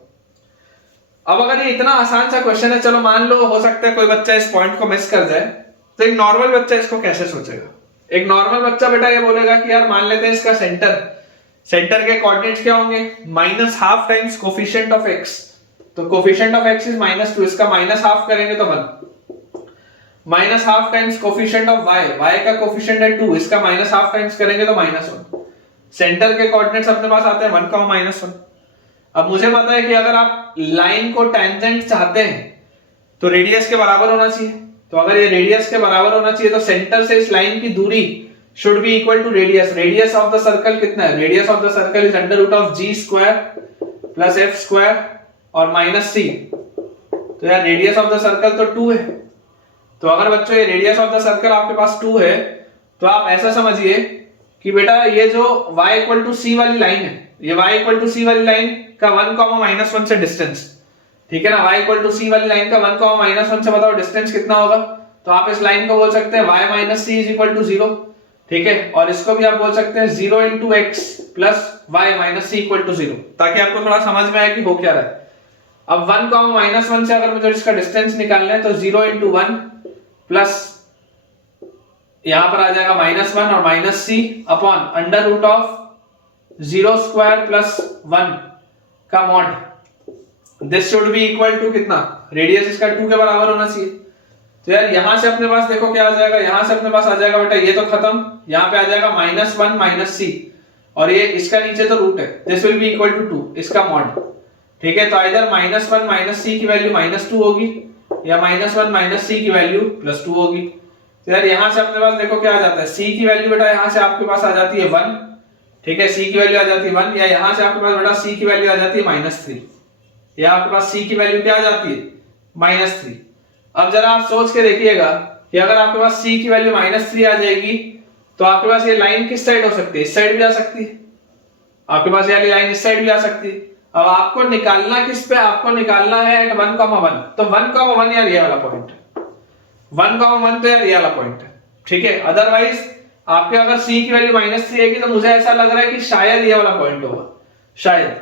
अब अगर ये इतना आसान सा क्वेश्चन है, चलो मान लो हो सकता है कोई बच्चा इस पॉइंट को मिस कर जाए, तो एक नॉर्मल बच्चा इसको कैसे सोचेगा? एक नॉर्मल बच्चा बेटा ये बोलेगा कि यार मान लेते हैं इसका सेंटर के कोऑर्डिनेट्स क्या होंगे, -½ टाइम्स कोफिशिएंट ऑफ x, तो कोफिशिएंट ऑफ x इज -2, इसका -½ करेंगे तो 1, -½ टाइम्स कोफिशिएंट ऑफ y का कोफिशिएंट है 2, इसका -½ टाइम्स करेंगे तो -1। सेंटर के कोऑर्डिनेट्स अपने पास आते हैं 1, -1। अब मुझे पता है कि अगर आप लाइन को टेंजेंट चाहते हैं तो रेडियस के बराबर होना चाहिए, तो अगर ये रेडियस के बराबर होना चाहिए तो सेंटर से इस लाइन की दूरी should be equal to radius. Radius of the circle कितना है? Radius of the circle is √g² plus f² और -c। तो यार रेडियस ऑफ द सर्कल तो 2 है, तो अगर बच्चों ये रेडियस ऑफ द सर्कल आपके पास 2 है तो आप ऐसा समझिए कि बेटा ये जो y इक्वल टू c वाली लाइन है, ये y इक्वल टू c वाली लाइन का 1, -1 से डिस्टेंस, ठीक है ना, y इक्वल टू c वाली लाइन का 1, -1 से बताओ डिस्टेंस कितना होगा? तो आप इस लाइन को बोल सकते हैं y - c is equal to 0, ठीक है, और इसको भी आप बोल सकते हैं 0 × x plus y - c equal to 0, ताकि आपको थोड़ा समझ में आए कि हो क्या रहा है। अब 1, -1 से अगर मुझे इसका डिस्टेंस निकालना है तो 0 × 1 प्लस यहां पर आ जाएगा -1 और -c अपॉन √0² प्लस 1 का mod. This should be equal to कितना? रेडियस इसका 2 के बराबर होना चाहिए। तो यार यहां से अपने पास देखो क्या आ जाएगा, यहां से अपने पास आ जाएगा बेटा ये तो खत्म, यहां पे आ जाएगा -1 - c और ये इसका नीचे तो रूट है, this will be equal to 2 इसका मॉड, ठीक है। तो इधर -1 - c की वैल्यू -2 होगी या -1 - c की वैल्यू +2 होगी। तो यार यहां से अपने पास देखो क्या आ जाता है, c की वैल्यू बेटा यहां से आपके पास आ जाती है 1, ठीक है, c की वैल्यू आ जाती है 1, या यहां से आपके पास बेटा c की वैल्यू आ जाती है -3, या आपके पास c की वैल्यू क्या आ जाती है -3। अब जरा आप सोच के देखिएगा कि अगर आपके पास c की वैल्यू -3 आ जाएगी तो आपके पास ये लाइन किस साइड हो सकती है? इस साइड भी आ सकती है, आपके पास ये लाइन इस साइड भी आ सकती है। अब आपको निकालना किस पे? आपको निकालना है एट 1, 1, तो 1, 1 यार ये वाला पॉइंट, 1, 1 तो यार ये वाला पॉइंट है, ठीक है। अदरवाइज आपके अगर c की वैल्यू -3 आएगी तो मुझे ऐसा लग रहा है कि शायद ये वाला पॉइंट होगा, शायद,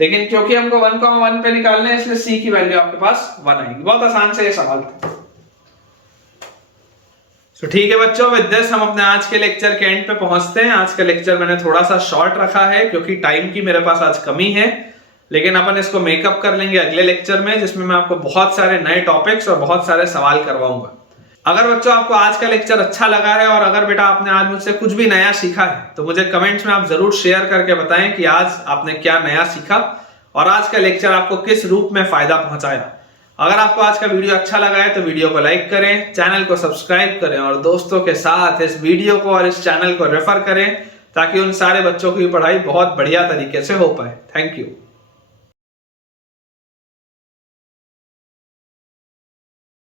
लेकिन क्योंकि हमको 1, 1 पे निकालना है इसलिए c की वैल्यू आपके पास 1 आएगी। बहुत आसान से ये सवाल था। तो ठीक है बच्चों, विद दिस हम अपने आज के लेक्चर के एंड पे पहुंचते हैं। आज का लेक्चर मैंने थोड़ा सा शॉर्ट रखा है क्योंकि टाइम की मेरे पास आज कमी है, लेकिन अपन इसको मेकअप कर लेंगे अगले लेक्चर में, जिसमें मैं आपको बहुत सारे नए टॉपिक्स और बहुत सारे सवाल करवाऊंगा। अगर बच्चों आपको आज का लेक्चर अच्छा लगा है और अगर बेटा आपने आज मुझसे कुछ भी नया सीखा है तो मुझे कमेंट्स में आप जरूर शेयर करके बताएं कि आज आपने क्या नया सीखा और आज का लेक्चर आपको किस रूप में फायदा पहुंचाया। अगर आपको आज का वीडियो अच्छा लगा है तो वीडियो को लाइक करें, चैनल को सब्सक्राइब करें और दोस्तों के साथ इस वीडियो को और इस चैनल को रेफर करें ताकि उन सारे बच्चों की पढ़ाई बहुत बढ़िया तरीके से हो पाए। Thank you.